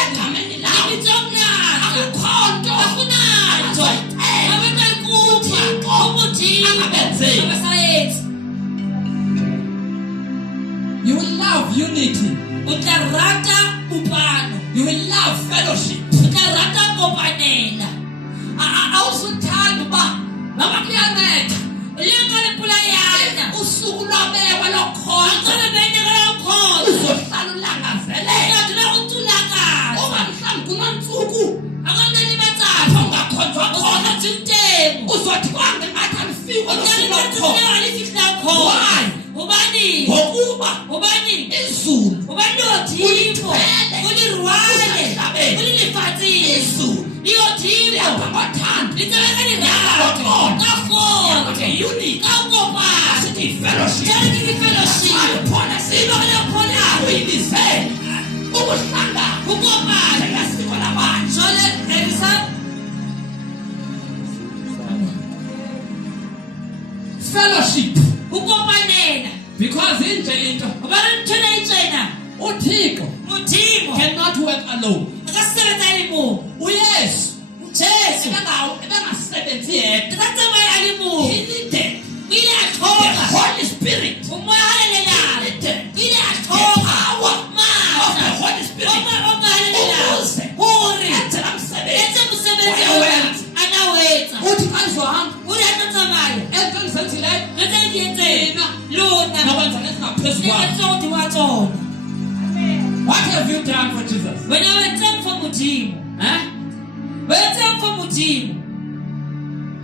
egameni lawo ibitsona akukho nto akunanto abengakuthi umuthi Abenzeli. abasayenzi you will love unity utarata upano you will love fellowship utarata kopanela awusuthanda uba noma kuyanetha lengale pula yana usuku lwabekwa lokhonza akole bene kalokhoza uzohlala ulangazelele yadla utulaka uma mhlawumbe kunantsuku akanani apho batsathu ungakhonzwa khona uzothi umtemo uzothi kwange ngathi alifikwa Unyani losuku bathi lokhona sinayo alifikla khona Why? ubani ngokuba ubani izulu ubanothimo Ulithwele. ulirwale Usemhlabeni. ulilifatsile izulu liyothimo liyabangathanda litsebekani Yakhona. kakhona unity kakopana sithi fellowship Charity fellowship khona ibakele khona uyibizele ukuhlangana ukopana ngesiko labantu jole elisa fellowship ukopanela because inje into ubarithona itsena uThixo muthimo cannot work alone akasebenza limu uyesu Jesu ebengasebenzi yedwa tatsamaya he alimu needed ile the athoka Holy Spirit umoya halelelayo ile the athoka power of the mata Holy Spirit oma halelelayo ukuze hore enzela umsebenzi etse musebenzi Wayawenza. anawetsa uthi xa izohamba uri atatsamaya ezintweni zenzileyo ngetseniyetsena lona nokwenza nezingaphezu kwakho ngetsondi watsona what have you done for Jesus wena wetseng for modimo wetseng for modimo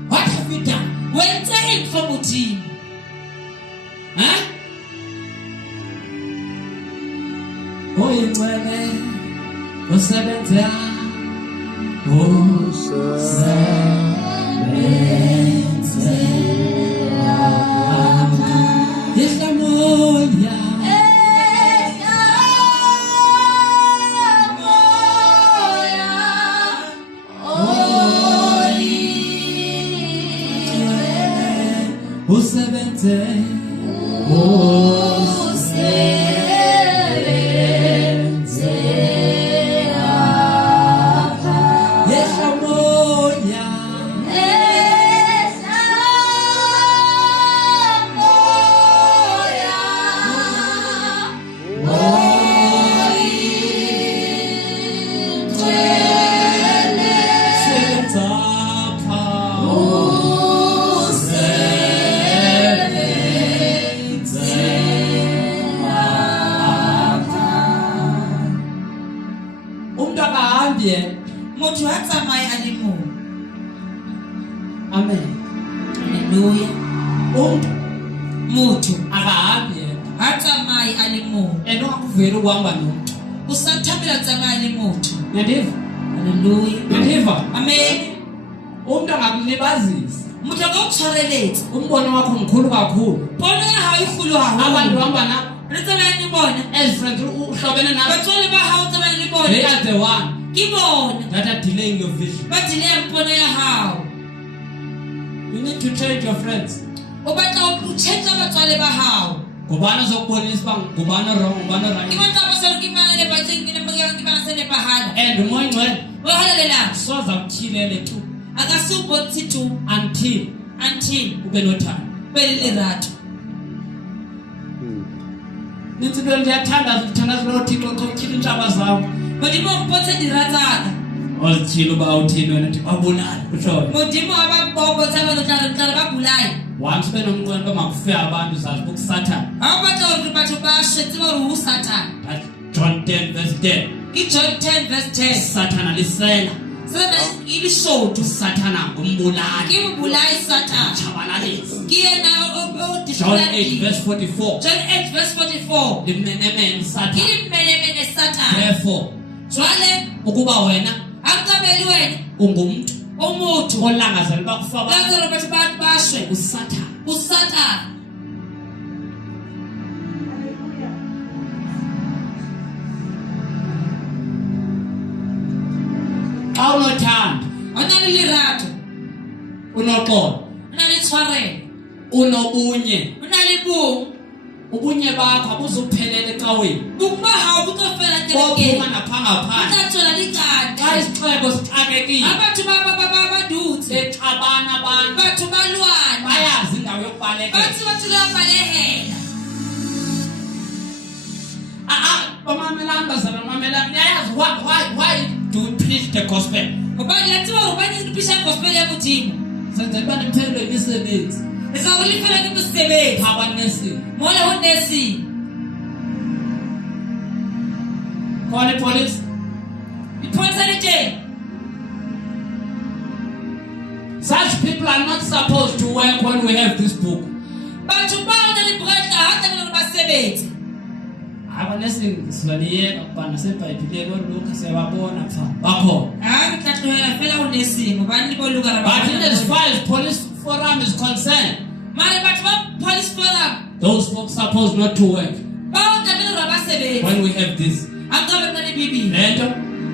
what have you done wetseng for modimo uyingcwele usebenza ihlamoya usebenze ihlamoya umuntu akahambi motho a tsamaya a le mong amen halleluya umuntu motho akahambi yedwa ha tsamaye a le mong and akuveli ukuhamba nomntu o sa thabela tsamaya le motho. nyandiva Haleluya. nyandiva Amen. umntu angakulibazisa Motho a ka o tshwareletsa. umbono wakho mkhulu kakhulu Pono ya hao e kgolo abantu haholo. hamba na Re tsamayang le bona. as friends uhlobene nabo Batswadi ba hao tsamayang le they bona. are the one Ke bona. that are delaying your vision. Ba dileng pono ya hao. You need to change your friends. O batla o tjhetsa batswadi ba hao. Ngubani ozokubonisa uba ngubani wrong ngubani Ke right. batla ba sa ke mana le batseng ke ne ke ba se ne pahala. And umoya ingcwele O halelela. soza kuthilele tu Aka se o bontshe tu until until ube nothando. be le lerato. Nithi into ndiyathandaza lo Thixo xa utyhila iintshaba zam. Modimo o mpotse diratsana. Ozityhila uba uthini wena nto babulala kutshoyo. Modimo a ba bobotsa ba tla ba bulaye. Once ube nomnqweno uba makufe abantu zazi uba kusathane. Ha o batla hore batho ba shetse ba re ho Satan. That John 10 verse 10. Ke John 10 verse 10. Sathana lisela. Sena e le shoto. Sathana ngumbulali. Ke mo bulaye Satan. Tshabalalisa. Ke yena o John 8 dishulani. verse 44. John 8 verse 44. Limenemene Ke Sathana. immenemene Satan. Therefore Jwale ukuba wena akabeli wena ungumntu umuntu olangazela uba kufa abantu lazaro batho ba bashwe usathana. uSatan. Xa unothando Ona le lerato, unoxolo ona le tshwarelo, unobunye ona le bong. ubunye bakho abuzuphelele ecaweni Bong ba hao bo tlo fela bophuma kerekeng. napha Bo ngaphandle tla tswela le xa kante. isixeko sixakekile Ha batho ba dutse, bexabana abantu batho ba lwana. bayazi indawo yokubalekela Batho ba tswela balehela. bamamelanga bazana bamamelanga niyayazi why do we preach the gospel Hobane la tseba hore ba ne pisha gospel ya Modimo. senzela uba niphelelwe imisebenzi Re sa re le fela ke mosebetsi. phaa banesini Mole ho nursing. khona ipolisi Iphonisa le teng. such people are not supposed to work when we have this book. Batho ba ona le brand ha tla le ba sebetsi. Abanesing sibaliyeka kuba nasebhayibhileni oLuka siyababona pha bakhona. Ha re tla tlohela fela ho nursing hobane le bo Luka ra ba. But in as far as police forum is concerned, Mare batho ba police forum those folks supposed not to work ba o tla le ra ba sebetsi. when we have this. Ha ka ba le Bibele. Lento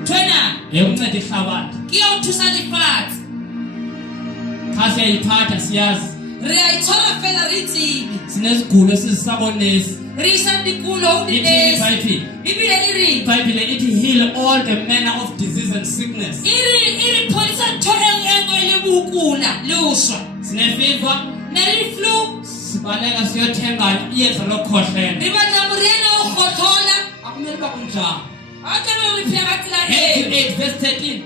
Tshwana yokunceda ihlabathi. ke ya o thusa difatsi. Xa siyayiphatha siyazi Re a itshwara fela re tsebe. sinezigulo esizisabonesi. Re isa dikulo ho Ithi dinesi. iBhayibhile. Bibele e re iBhayibhile ithi heal all the manner of disease and sickness. iri pholisa ntho engwe le bokula le ho shwa. Sinefiva Na le flu. sibaleka siyothenga iyeza lokhohlela. Re batla moriana o kgothola. Akumele uba kunjalo. Ha tla re phela ka tsela Matthew e. 8 verse 13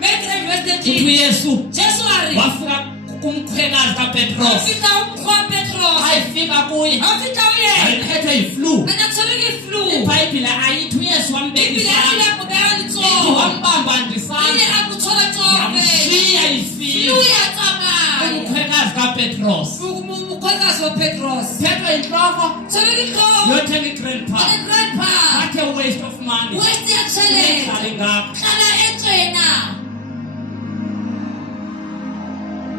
Matthew 8 verse uthi 13. uYesu Jesu a re wafika kumkhwekazi kaPetros. Afika umkhwa Petros. Ayifika kuye Afika uye. ayiphethwe yiflu. Ana tshwere ke flu. iBhayibhile ayithi uYesu Bibele ya wambekisa le go beha ithi letsoho. wambamba Ile ndisandla a go tshola tsoho. yamshiya Flu ifile ya tsamaya. umkhwekazi kaPetros. Mukhwekazi wa Petros. Phethwe yintloko Tshwere ke hlooho. yothenga igrandpa. Ana grandpa. Athe waste of money. Waste ya tjhelete. Ihlale ngapha. Hlala e tjena.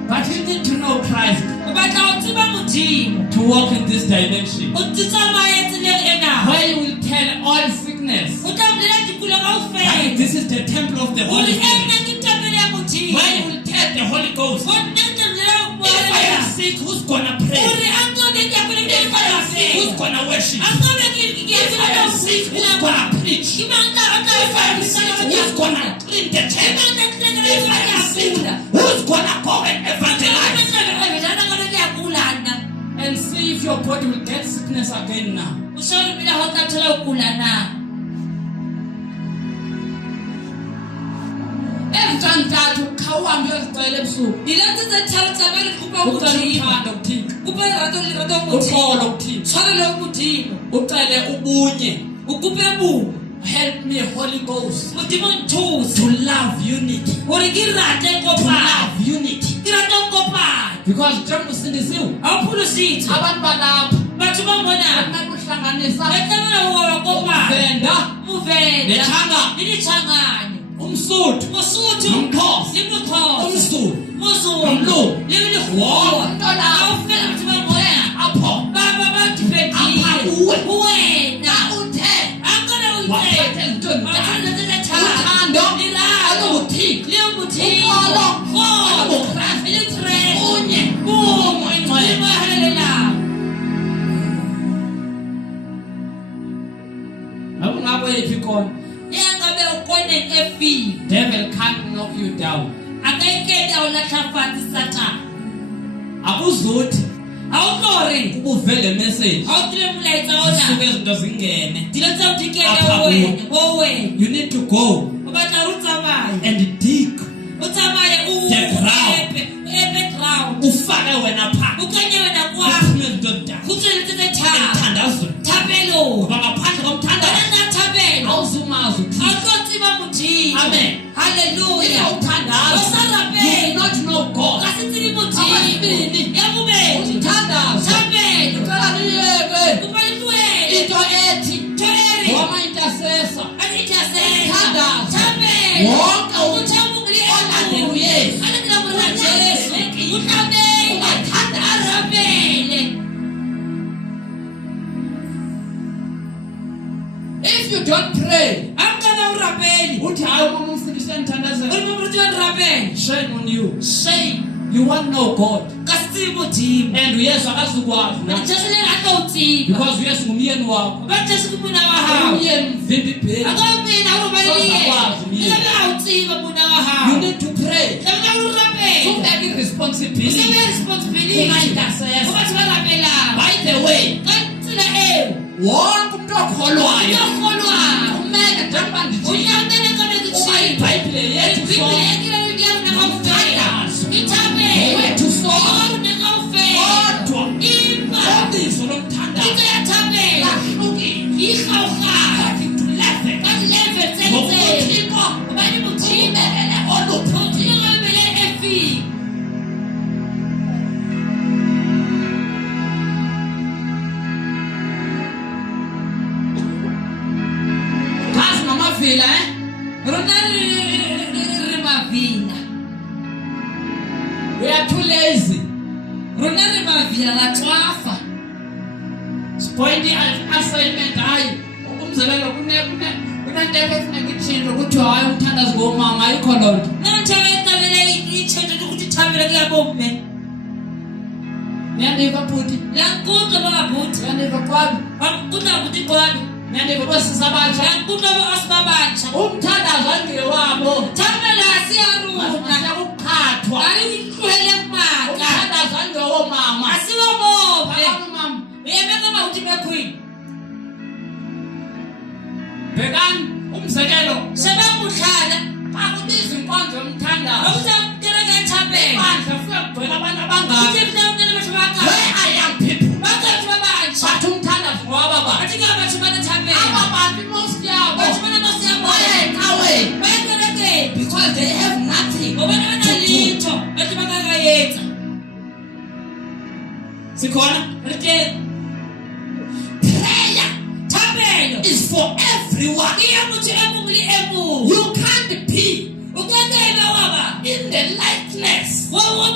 But you need to know Christ O batla ho tseba Modimo. to walk in this dimension O tsamaye tseleng ena. where you will tell all sickness O tla bolela dikulo that kaofela. this is the temple of the Hore Holy Spirit. ena ke tempele ya Modimo. Where you will tell the Holy Ghost, Ho nna ke bolela ho if I am moya. sick, who's gonna pray? Hore a nqobe ke a bolela ke If I am sick, who's gonna worship? a nqobe ke If I am sick, who's gonna preach? ke mang tla tla If I am sick, who's gonna clean the church? If I am sick, who's gonna go and evangelize? And see if your body will get sickness again now. Ezintathu khawuhambe uyozicela ebusuku. Ucele uthando kuThixo. Uxolo kuThixo. Ucele ubunye. Help me, Holy Ghost, to love unity. To love unity. Because njengoba usindisiwe awuphulusithi abantu balapha bathu bambona nakuhlanganisa ekamela wokoba venda uvenda nechanga lilichangane umsuthu usuthu nomkhosi limukhosi umzulu muzulu nomlungu limilihuwa Wonke awufela bathu bambona apho baba badiphendile Apha kuwe. uwena uthe akona waphethe uthe ezintweni uthando alobuthixo liyobuthixo Ukholo. olobuKristu ilikristu kunye kunye Ingcwele. haleluya Akungaphi khona yangabe ukoneni efile devil can't knock you down akayekeli awulahla phansi Satan akuzuthi awutlori ubuvele message awutlile mulaetsa ona suke izinto zingene dilo tsa utikele Apha wena wowena you need to go o batla re tsamaye and dig o tsamaye The ground. epe ground ufake wena pha o kenye wena kwa uphume izinto ezindala go tsweletse thaba umthandazweni thapelo ngoba ngaphandle komthandazo bana na thapelo awuzumazi uthixo awutotsiba modimo Amen. haleluya Umthandazo. o sa You rapele do not know God. ka se tsebe Ababili. modimo ya bobedi Umthandazo. thapelo Ucela niyeke kupalikwele into ethi Theri. wama-intercessor Umthandazo. Wonke Uthambukile olandela uYesu. Alandela bona Jesu. Uthambele. Ungathandaza. Arabele. If you don't pray Amkana urabele. uthi hayi uma umfundise nithandazela Umuntu urabele. shame on you. Shame. You want to know God Kasitsebe modimo. and uyesu akazukwazi na Jesu le atawutsiba. because uyesu ngumyeni wakho Ba Jesu kumuna wa hawo. umyeni mvimbi pheli. Akamina urubalile. Sosakwazi umyeni. Ilabe awutsiba muna wa You hawo. need to pray Lamna to urabele. take responsibility. Usebe responsibility. Kuma-intercessor. Ubathi barabela. By the way, Katsila ewe. wonke umuntu okholwayo Uyakholwayo. kumele njengoba ndithi Unyangene kone kuchini. iBhayibhile yethu Biblia sonke yekile uyakuna kawufela. Itabe. wethu sonke Owakuna kawufela. kodwa Imba. ibizo lomthandazo Into yatabela. lahlukile. Ihawuhayo. Kanti to level Kanti leve tsetse. ngobuthixo Ubani muthime. ubelele oluphezulu. Uthile ngabele efile. Ngazi nomavila Rona re mavila. we are too lazy. Rona re mavila ra tswafa. Point assignment hayi umzekelo kunento efuneka itshintshwe kuthiwa hayi umthandazo ngomama ayikho loo nto. Nanjalo etabele itshentshe ukuthi thabela kuyabomme. Niyandiva bhuti? Lankutlo bangabhuti. Niyandiva kwami? Bankutlo ukuthi kwami. Niyandiva kwesisa abatsha? Lankutlo abababatsha. Umthandazo angewabo. Thabela siyaruna. Masekuqhathwa. Alihlwele maka. Umthandazo angewomama. Asiwa bobe. Abamama. Uyabeka bawuthi bekhwini. Bhekani umzekelo Sebamuhlala. akubiza inkonzo yomthandazo. Awuzakutereka ethabela. Bandla fika kugcwele abantu abangaki. Uthi mna umntana bethu baka. Where are young people? Bakathu babatsha. Bathi umthandazo ngowababa. Athi ngabathu banathabela. Aba bantu most yabo Bathu banamasiya bayenqaweni bayakelekela. because they have nothing Ngobana to do. banalitho. Bathi bangakayenza. Sikhona? Rike. Prayer Thabelo. is for everyone. Iya muthi emungli emu. You can't be Ukenzeka waba. in the likeness Waba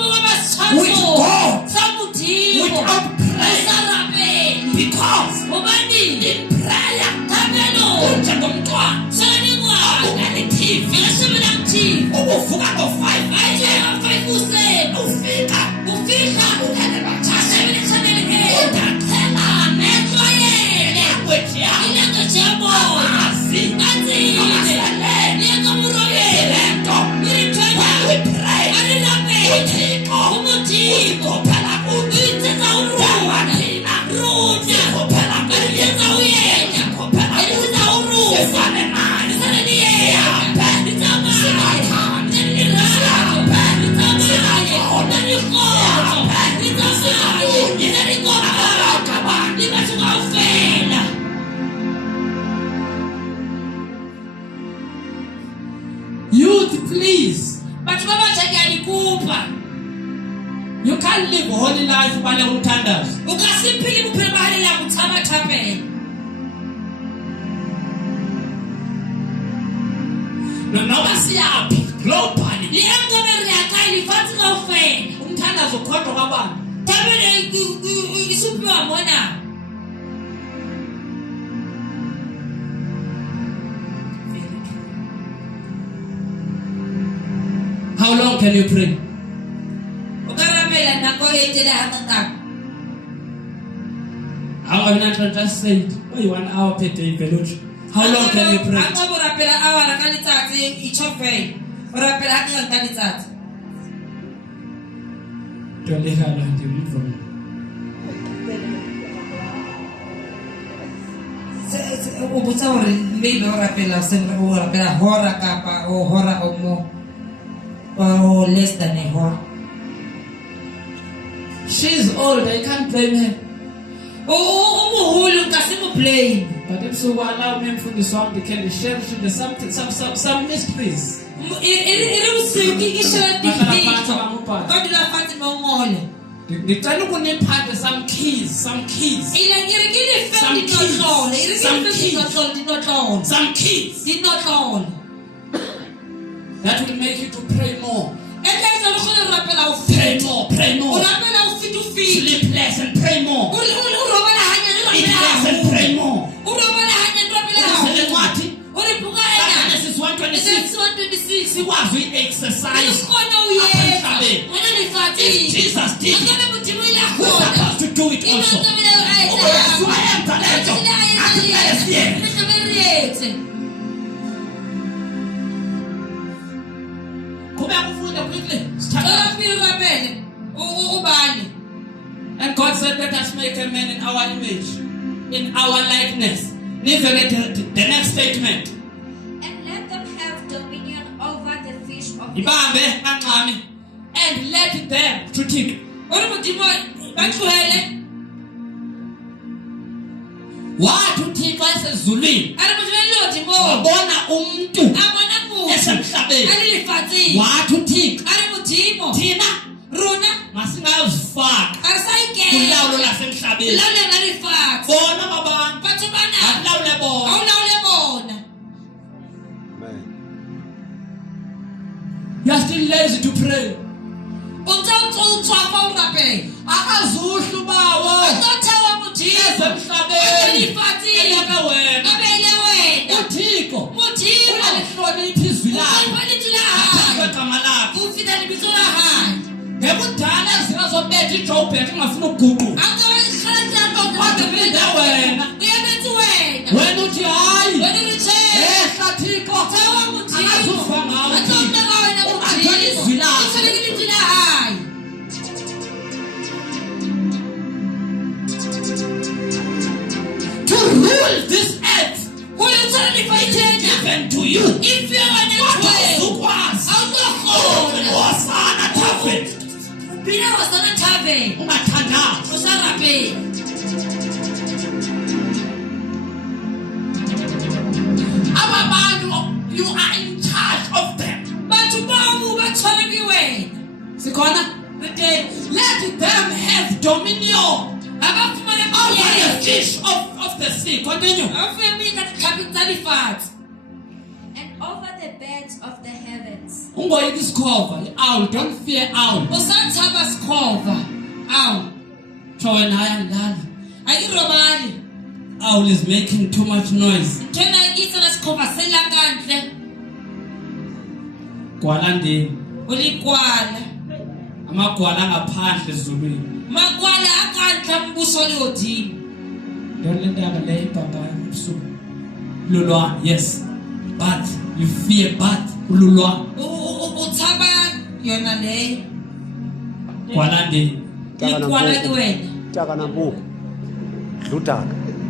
with sithathu. God Samudimo. without prayer Usarapeli. because Ubani. in prayer Thabelo. unjengomntwana Saningwa. unalithivile Ngasibela mthi. ukuvuka ngo-5 Ayiye afayifuse. ufika Ufika. ulelelwa njani Asebele chanele e. undaqhelane Xoyele. language yakho Ilenga jabo. amazi Anzile. amaselele Lenga murobele. lento Urithonya. we pray Alilapele. uthixo Umudimo. usikhophela kuthi Uyithetha uruna. thina Runa. sikhophela kuthi Alithetha uyena. sikhophela kuthi Alithetha uruna. sifane naye Lisana liyena. sihambe Litsamaya. singathandi Litsamaya. Litsamaya. Lalihozo. Singalunye. Litsamaya. Laligoba. Libasuka ufela. youth please Bathu babatsha ngiyalikupa. You can't live a holy life ubale umthandazo. o ka se phele bophelo ba hale la go tshaba thapela. Noma siyaphi globally. Le engome re ya kae lefatshe kaofela. Umthandazo ukhodwa kwabantu. Thapelo e supiwa mona. How long can you pray? O ka rapela nako e tele hangata. How am I just said? Oh, 1 hour per day, Veloci. How long can you pray? Anga bo rapela awara ka letsatsi e chofela. O rapela ka letsatsi. Don't let her learn to read from you. O botsa hore maybe o rapela hora kapa o hora o mo or less than a hora. She's old, I can't blame her. O moholo ka se mo blame. But if so allow me from the song, they can share some mysteries. Ere bosiu ke shela dipitso. Ka dula fatshe mo ngole. Ngicela ukuniphatha some keys. Ila ngere ke le fe dinotlolo. Ere ke le dinotlolo. Some keys Dinotlolo. that will make you to pray more. Eka e tsalo go rapela o Pray fete. more. O rapela o fitu fitu. Sleep less and pray more. O robala hanya Eat less and pray more. O robala hanya rapela. Sele ngwathi O re buka ena. Genesis 1:26. Genesis 1:26. Sikwazi exercise. Ukhona uyenza. Wena lefatshe. Jesus did it. Akona modimo ile We're khona. supposed to do it also. And God said, let us make a man in our image, in our likeness. The next statement. And let them have dominion over the fish of the Ibambe kancane. And let them to think. Wathuthixo esezulwini wabona umuntu esemhlabeni. Wathuthixo thina masingazifaka kulawulo lasemhlabeni. Bona abantu akulawule bona. You are still lazy to pray. Akazuhlu bawo esemhlabeni elaka wena. uThixo alihloniphi izwi lakhe ngegama lakhe. Ngekudala zingazobetha iJoburg engafuna ukuguquka. Wena uthi hayi ehla Thixo akazufa ngawo Thixo ungatholi izwi lakhe. To rule this earth given to you. Ukwazi wasana thafe ungathandazi. Aba bantu, you are in charge of them. Sikhona? Let them have dominion over the fish of the sea. Continue. and over the birds of the heavens. Ungoyiki isikhova. Owl, don't fear owl. So when I am done, owl is making too much noise. Gwala ndini. Amagwala ngaphandle ezulwini. Don't let that lay papa so. Lulwa, yes. But you fear but lulwa. Gwala ndini.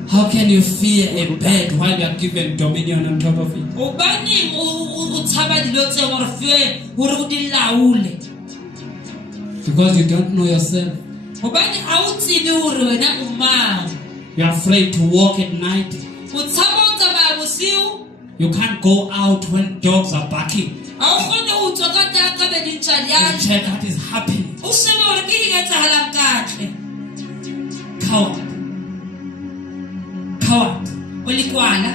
How can you fear a bird while you are given dominion on top of it? Because you don't know yourself. You are afraid to walk at night. You can't go out when dogs are barking. You check what is happening. coward. Coward. Ulikwala.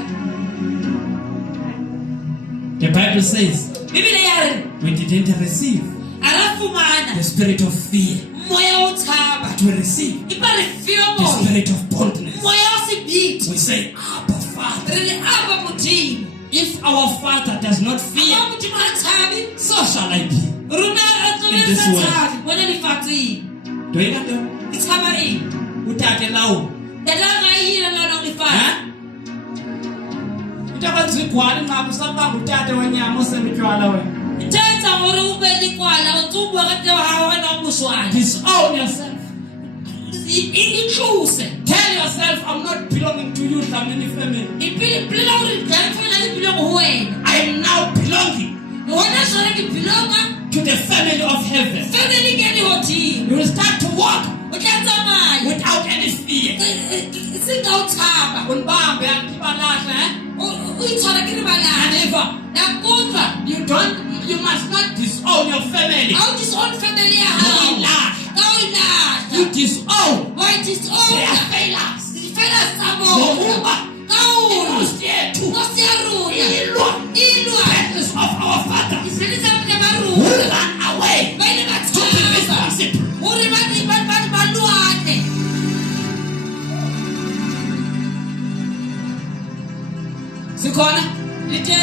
The Bible says Biblia yare. we didn't receive Arafumana. the spirit of fear, Moya uthaba. but we receive Ipare fear the mo. spirit of boldness. Moya usibiti. We say, Abba Father. Rene aba mutima. If our Father does not fear, Aba mutima athabi. so shall I be. Runa In this world. athabi. Wena lifatsi. Do you know? Ithaba ini. Utate lawo. Dala ngayina lana ulifata. Huh? Utakwazigwala nxa kusaba utate wenyama usemtshwala wena. Thetha ngore ube likwala utsubwa kade hawa na ubuswana. Disown yourself. Ihluse. Tell yourself, I'm not belonging to you, family. Ipila uri gafuna libilo kuwena. I am now belonging Wona sore libilonga. to the family of heaven. Family ngeni hothi. You will start to walk Uthatsamaya. without any fear. Singawuthaba. Unibambe angibalahle, Uyithola kini balana. Never. Nakuva. You must not disown your family. Awudisown family No, yawo. lie. Kawulahla. You disown. Why They disown? are failures. Sifela sabo. Ngokuba Kawula. inkosi yethu Nkosi yaruna. ilwa Ilwa. presence of our Father Isilisa will baruna. run away Bayile to be bathaba. responsible. Uri bathi balwane. Sikhona lithe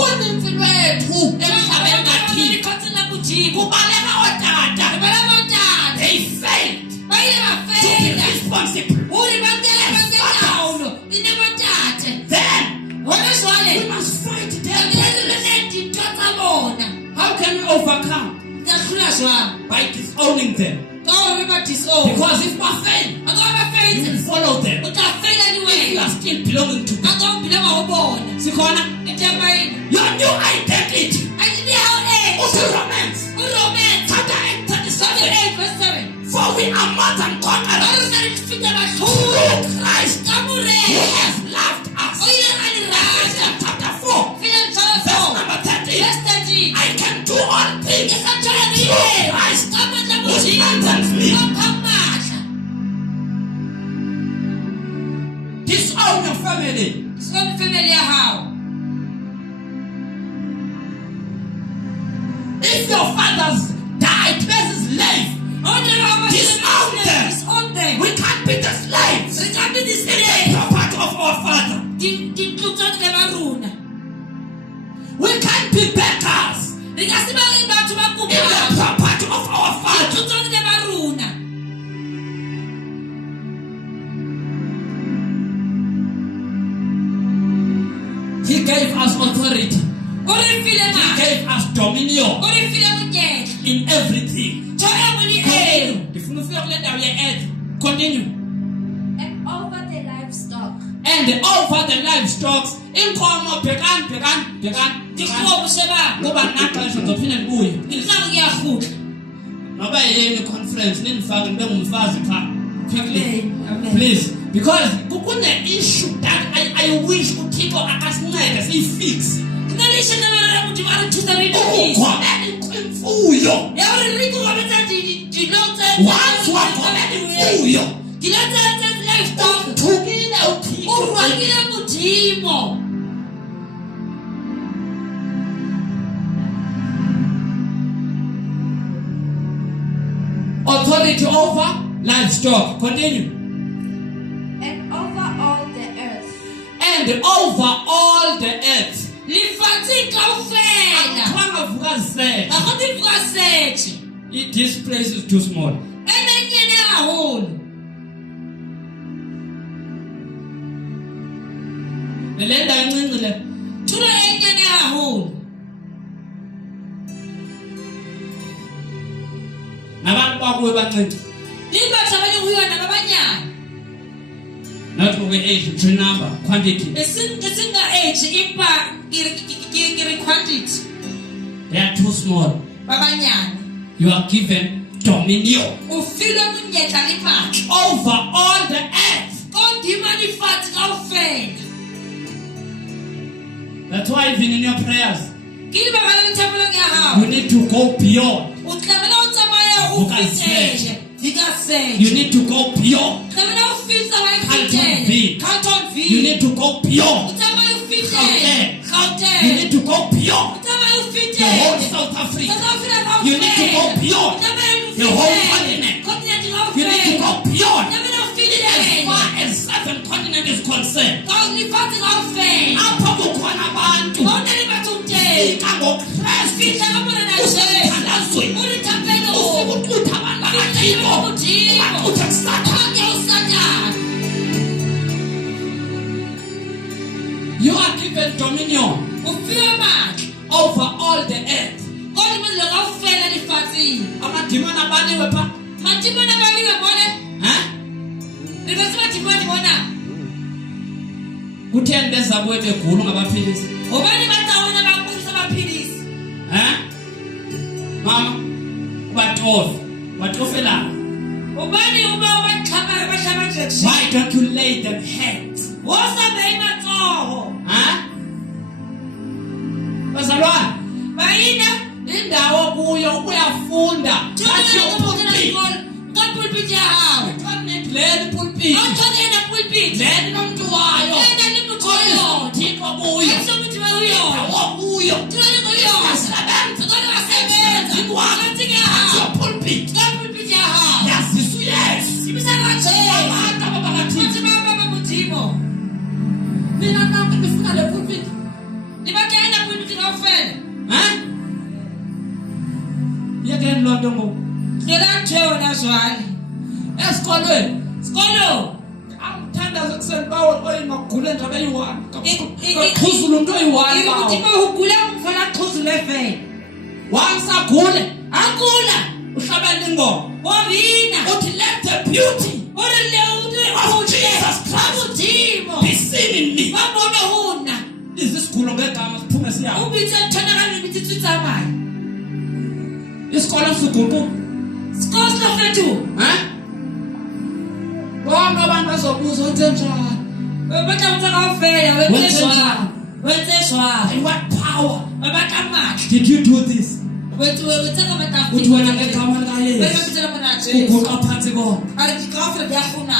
uninzi lwethu emhlabeni kaThixo Ikhotsela kujiko. kubaleka otata. Balabantwana. They failed Bayile to be bafela. responsible. Uri bantela bangelawulo. Inebatate. Then Wona we swale. must fight them. Akulenzi ntotsa bona. How can we overcome? Ngakhula jwang. By disowning them. Kawuri ba disown. Because if we fail, Akaba you faith. will follow them. Utafela ni If you wena. are still belonging to them. Akawubhilanga ubona. Sikhona Ithemba yini. your new identity. Ayini how Uthi Romans Romans chapter 8:37. 8 verse 7. For we are more than conquerors Baruna lifika bathulu. through Christ Kamure. who has loved us. Oyile ngalirasha. Ephesians chapter 4 Fika verse njalo. number 13. Verse 13. I can do all things Ngisathola through ngiye. Christ Kamandla who mujini. strengthens me. Waphamandla. Disown your family. Sona family ya hawo. If your fathers died versus life, Disown them. Disown them. we can't be the slaves. We can't be the It's slaves. a part of our Father. Dintlutswana le baruna. We can't be beggars. Re ka se ba batho ba It's a kopang. part of our Father. Dintlutswana le baruna. He gave us authority. O re file He matla. gave us dominion O re file monyetla. in everything. Ntho e nngwe le e nngwe. Ndifuna ufika kule ndawo ye-earth. Continue. And over the livestock, And over the livestock, inkomo bhekani. Dikgomo shebang. Kuba naxesha ndizophinde ndibuye. Inqaku kuyarhuqa. Noba yeyeni conference nindifake ndibe ngumfazi phaa. Quickly. Amen. Please. Because kune-issue that I wish uThixo akasincede siyifixe. Kunalishe namara muthi ba re thusa re di. Ukugomela kwimfuyo. Ya re re go betsa dilotse. Once wagomela imfuyo, Dilotse tse livestock. uthukile uThixo. O rwakile modimo. Authority over livestock. Continue. and over all the earth. And over all the earth. Lifatsi kaofela. Akuthiwanga vuka zisele. Akho vuka setshe. This place is too small. Emenyene haholo. Le ndawo encinci le. Thulo enyane haholo. Nabantu bakuwe bancinci. Libatha abanye kuyona babanyana. Not over age, true number, quantity. Esinga age impa kiri quantity. They are too small. Babanyana. You are given dominion Ufile monyetla le matla. over all the earth. Kodima lifatsi kaofela. That's why even in your prayers, Ke di babala dithapelong ya you hao. need to go beyond. O tlamela o tsamaya o Vuka fetele. Fika You setshe. need to go beyond. Tlamela o beyond. Utama ufite. Gauteng. Gauteng. You need to go beyond Utama ufite. the whole South Africa. South Africa You need to go beyond Utama ufite. the whole continent. Continent You need to go beyond Utama ufite. as far as 7 continents is concerned. Kawulifati ngawufela. Apho kukhona abantu Bonke bathumthe. fika ngoKristu Fika ngabona na Jesu. usithandazweni Ulithapelo. usikuxutha abantu bakathixo ubaxutha kuSathane. Onke uSathane. You are given dominion Ufiwe amandla. over all the earth. Kodwa imandla ngawufela lifatsini. Amadimoni abaliwe pha. Madimoni abaliwe bone. Because madimoni bona. Kutheni bezabuye begula ngabaphilisi? Ubani batawona bakulisa abaphilisi. Mama, batofela. Ubani uma ubaxhaba bahlaba injection. Why don't you lay them hands? Wosa beyimatsoho. Bazalwane, Bayina. indawo kuyo uyafunda. That's your pulpit. Pulpit yawo. Leli pulpit. Awuthona pulpit. Leli nomntu wayo. Yena limukhona. Thixo kuyo. Ayisumuthi bayo. Indawo kuyo. Thina kuyo. Asebenza. Kodwa asebenza. That's your pulpit. Pulpit yawo. Yazisa uYesu. Ibisakaje. Abantu ababakathixo. Kuthi baba mudimo. Mina nami ngifuna le pulpit. Libakena pulpit ngawufela. Yekeni lonto ngoku. Ngela nthewo nazwali. Esikolweni. Sikolo. Awuthandaza kuseni bawo oyimagule ndaba eyi-1. I- Kakhuzula umuntu oyi-1 Ukuthi bawo. ugula ngifuna qhuzu levele. Wansagule. Akula. Uhlabela ingoma. Wabina. Uthi let the beauty Ore le of Jesus Christ udimo. be seen in me. Babona huna. Izisigulo ngegama siphume siyawo. Ubithe thona kanini bithi tsitsamaya. Isikolo sigumpu. Sikolo lofethu. Bonke abantu bazobuza wenze njani. Batla mtsa ngawufela wenze jwala. And what power Babatla amandla. did you do this? Wethu wetsa matafika. Uthi wena ngegama Wena likaYesu bitsa mana Jesu. uguqa phansi konke. Ari ngawufela ngiyafuna.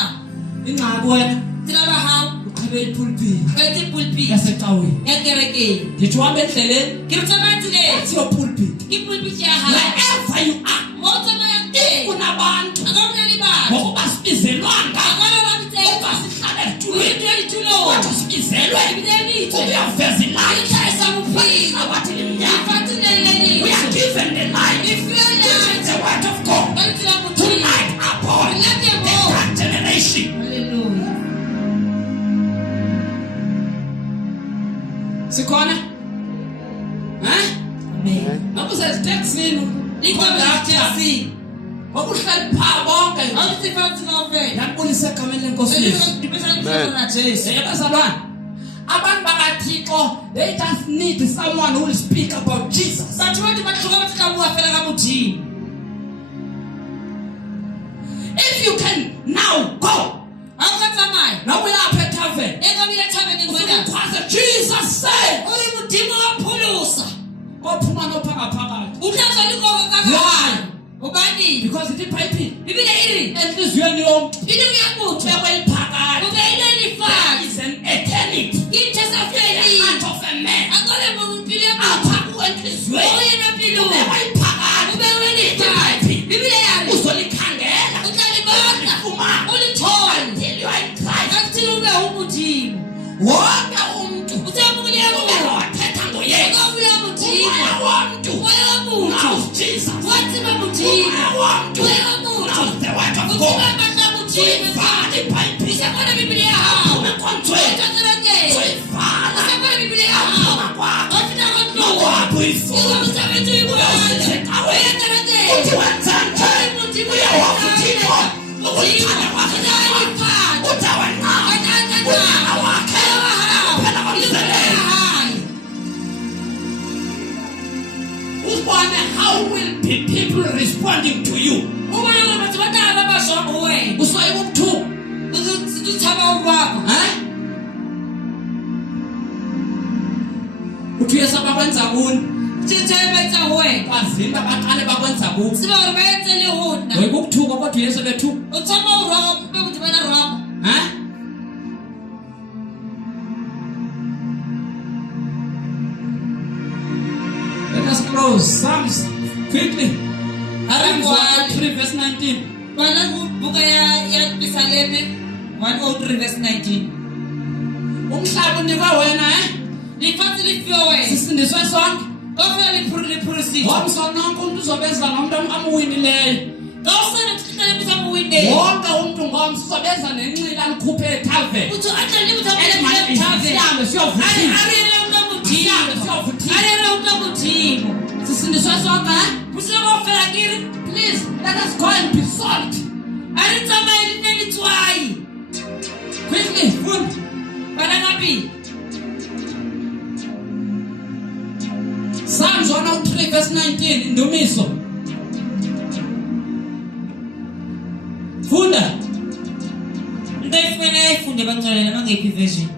Ingxaki wena Tsina bahawu. uqhebe ipulpit Wethu pulpit. yasecaweni. Yakerekeni. Ngithi uhamba endleleni. Kirutsamati le. That's your pulpit. Ipulpit yaha. Wherever you are, Motsa mayate. kunabantu Akamnyali ba. ngokuba sibizelwanga Akala bamthetho. ukuba sihlale etulweni Uyitulo. kodwa sibizelwe Ibidelithi. ukuyaveza ilayithi. Ikhayisa kuphila. Abathi limnyama. Ifathi leleli. We are given the light. If you are light. The word of God Balitsila to muthini. light upon Let the them go. third generation. Hallelujah. Sikhona? Amen. Nakuseziteksini Ikwabelachasi. wabuhleli phaa bonke. Awuthi fathi ngawufela. Yabulisa egameni lenkosi Yesu. Ndibesana Jesu. Bazalwane, abantu bakathixo, they just need someone who will speak about Jesus. Batho ba di batloga ba tla bua fela ka modimo. If you can now go, Ha o ka tsamaya. now we are at heaven. E ka bile thabeng mona. Because Jesus said, O re modimo wa pholosa. kophuma nophakaphakathi. O tla tswa dikoko ka Why? gare. Hobane Because it is piping. Bibele e re Enhliziyweni yomntu pele ya motho ubekwe iphakathi. o beile There lefatshe. is an eternity. Ke ntho sa The feli. heart of a man. A ka le mo pele ya motho. Apha O kuenhliziyweni. yena pelo. Ubekwe O iphakathi. beile lefatshe. Bibele ya re Uzolikhangela. o tla libona. Ufumane. O lithole. Until you are in Christ. Until ube umodimo. Wonke umuntu Usamukulela ubeke mo. wathetha ngoYesu. Ukabulela modimo. Umoya womntu Umoya womuntu. knows Jesus. Watseba modimo. Umoya womntu Umoya womuntu. knows the word of Utseba God. amandla a modimo. Uyivala iBhayibhile. Usabona Bibele ya hao. Aphume ekonzweni. Uyivala. Uyivala. Usabona Bibele ya Aphuma hao. kwakho. Wafika kwandlo. Nokwakho uyifuna. Umsebenzi uyibona. Uthi wenza nje. Uyawazi uThixo. Ukuthanda kwakhe ngapha. Uthi awenqaba. Unyana wakhe. Phela kwamsebenzi. Usibone how will be people responding to you. Usoyika ukuthuka. Uthi Yesu abakwenza kuni. Bazimba baqale bakwenza kuthi. Ngoyika ukuthuka kodwa uYesu ebethuka. 19. Bana buka ya Psalm 103 verse 19. Umhlaba unikwa wena Lifatsi lifiwe wena. sisindiswe sonke. Kofela liphurisi. Ngomso nonke umuntu uzobeza nomuntu amuwinileyo. Kawusana tsihlale bisa muwinde. Wonke umuntu ngomso uzobeza nenxila likhuphe ethaveni. Uthi athi libuza Sihambe siyovuthisa. Sisindiswe sonke Kusengofela kiri. Please, let us go and be salt. Aritsamaye linelitswayi. Quickly, food. Bana ngapi? Psalms 103 verse 19, Indumiso. Funda. Ndayifumene ayifunde bangcwele namangephi version.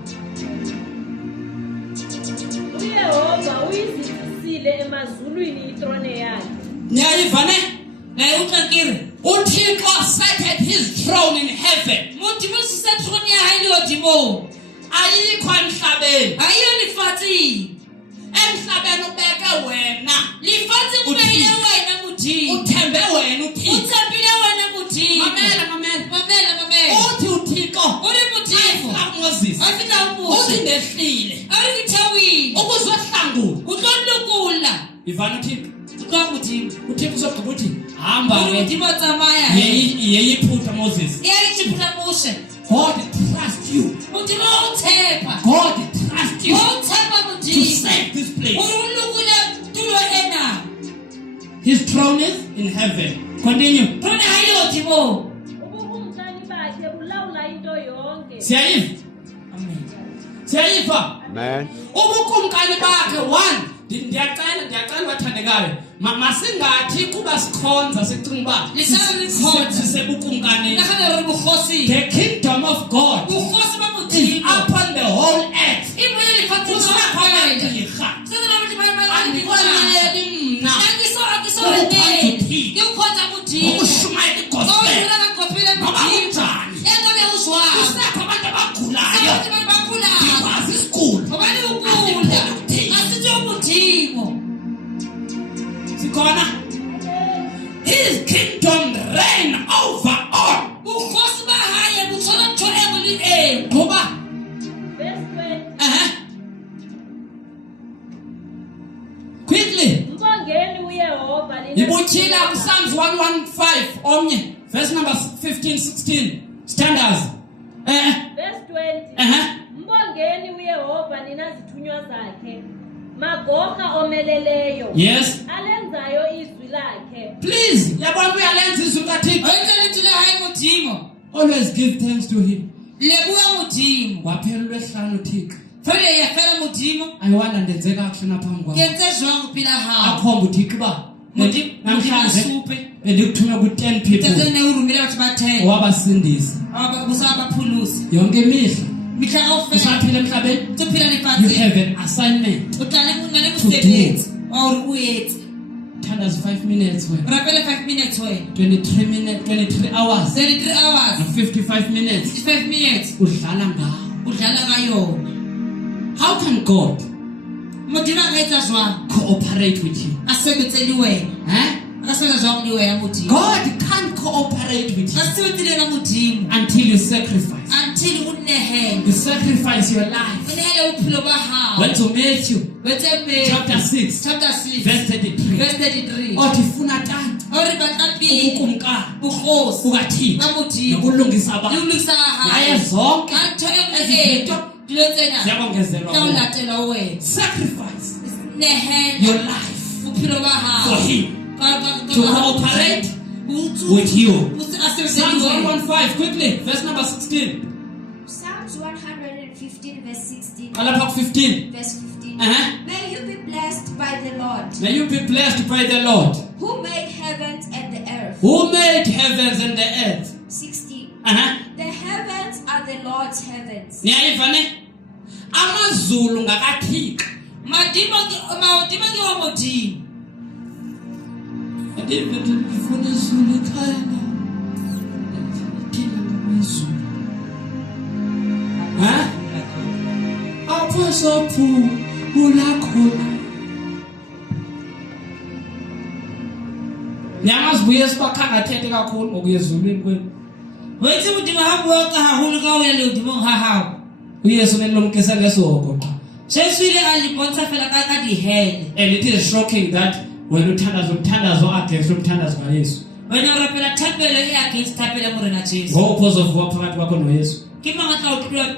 uYehova uyizisile emazulwini ithrone yakhe. Niyayiva ne? Naye utlakiri. uThixo set his throne in heaven. Muthi musisethrone ya hayi dimo. Ayikho emhlabeni. Ayiyo lifatsi. Emhlabeni ubeke wena. Lifatsi kubeke wena muthi. Uthembe wena uThixo. Uthembile wena muthi. Mamela. Uthi uThixo. Uri muthi. Moses. Afika ubuso. Uthi ndehlile. Arithawini. Ukuzohlangula. Utlolukula. Ivana uThixo. Ukamuthi. uThixo uzogqiba uthi hamba Uri ke. muthi batsamaya. Yeyiphutha Moses. Iyayichiphula mushe. God trust you. Muthi lo uthepha. God trust you Uthepha to muthi. save this place. Ulukula tulo ena. His throne is in heaven. Continue. Throne hayi dimo. Ubukumkani bakhe bulawula into yonke. Siyayiva? Siyayiva? Amen. Ubukumkani bakhe one. Ndiyacela bathandekayo. Masingathi kuba sikhonza sicinga uba sisebukumkanini. Nakhala uri bukhosi. The kingdom of God Bukhosi is bamuthi. upon the whole earth. Ibuye lifatsi Usakhona ngapha. ndirha. Sena muthi bayi Andikwaneli mna. Ngikukhonza muthi. Ukushumayela igospel. Owudlula kagospel Noba muthi. kunjani. Engabe uzwa. Kusekho abantu abagulayo. Abantu bakhula. Ndikwazi isiguli. Obani ukula. Asithi umuthimo. Sikhona. His kingdom reign over all. Bukhosi bahaye buthola thoengo li Ngoba Verse 20. quickly Mbongeni uYehova ibutyhila Psalms 115 omnye verse number 15 16 standards. Verse 20. Mbongeni uYehova nina zithunywa zakhe. Magorha omeleleyo. Yes, Alenzayo izwi lakhe. please yabona uyalenza izwi kaThixo. Ayitshela into hayi muthimo. Always give thanks to him. Lebuya muthimo. Waphela uLwesihlanu uThixo. Fele yafela muthimo. Ayiwanda ndenze kakuhle naphambi kwakho. Kenze jwang phila ha. Akhomba uThixo ba namhlanje Suphe. bendikuthume ku10 Kenze people ne urumile bathi bathe. wabasindisa Ababusa abaphulusi. yonke imihla. Mihla awufela. Usaphila emhlabeni. Tuphila You lifatsi. have an assignment. Utlale kunale kusebenza. Awuri uyethi. Thandaza 5 minutes wena. Rapele 5 minutes wena. 23 hours 33 hours. and 55 minutes 5 minutes. udlala ngawo. Udlala ngayona. How can God Muthimo akaitsa jwang? cooperate with you? Asebetseli wena. Akasebenza jwang le wena muthimo? God can't cooperate with you Asebetseli na muthimo. until you sacrifice. Until unehele. You sacrifice your life. Unehele uphilo bahawo. Went to Matthew Wethe chapter 6 chapter 6 verse 33. verse 33. Othi funa tata Ori batlapi. ukumka Bukhosi. ukaThixo Bamuthimo. nokulungisa abantu. Lulungisa Yaye hayi. zonke Kanto ezinto. Diletsena. ziyabongezelwa kuwe. Tawulatela wena. Sacrifice Nehele. your life Uphilo bahawo. for him to cooperate with you. Psalms 115 quickly verse number 16. Psalms 115 verse 16. Alapha 15. Verse 15. Uh-huh. May you be blessed by the Lord, May you be blessed by the Lord who made heavens and the earth. who made heavens and the earth. 16. Uh-huh. The heavens are the Lord's heavens. Niyayiva ne? Amazulu ngakaThixo. Madimo ke wa muthimo. Ndifuna izulu ekhaya na. Thina ngamazulu. Apho sophu ulakhona. Nyamazi Uyazi uyesu bakhangatheke kakhulu ngokuyezulwini kwenu. Weitse modimo ha bua ka haholo ka ho ya lehodimong ha hao. Uyesu nenilomkisa ngesoko qa. Jesu ile a le bontsha fela ka dihele. And it is shocking that when uthandazo against umthandazo kaYesu. Wena o rapela thapelo e against thapelo ya morena Jesu. Ngophoso vuka phakathi kwakho noYesu. Ke mang a tla o tlola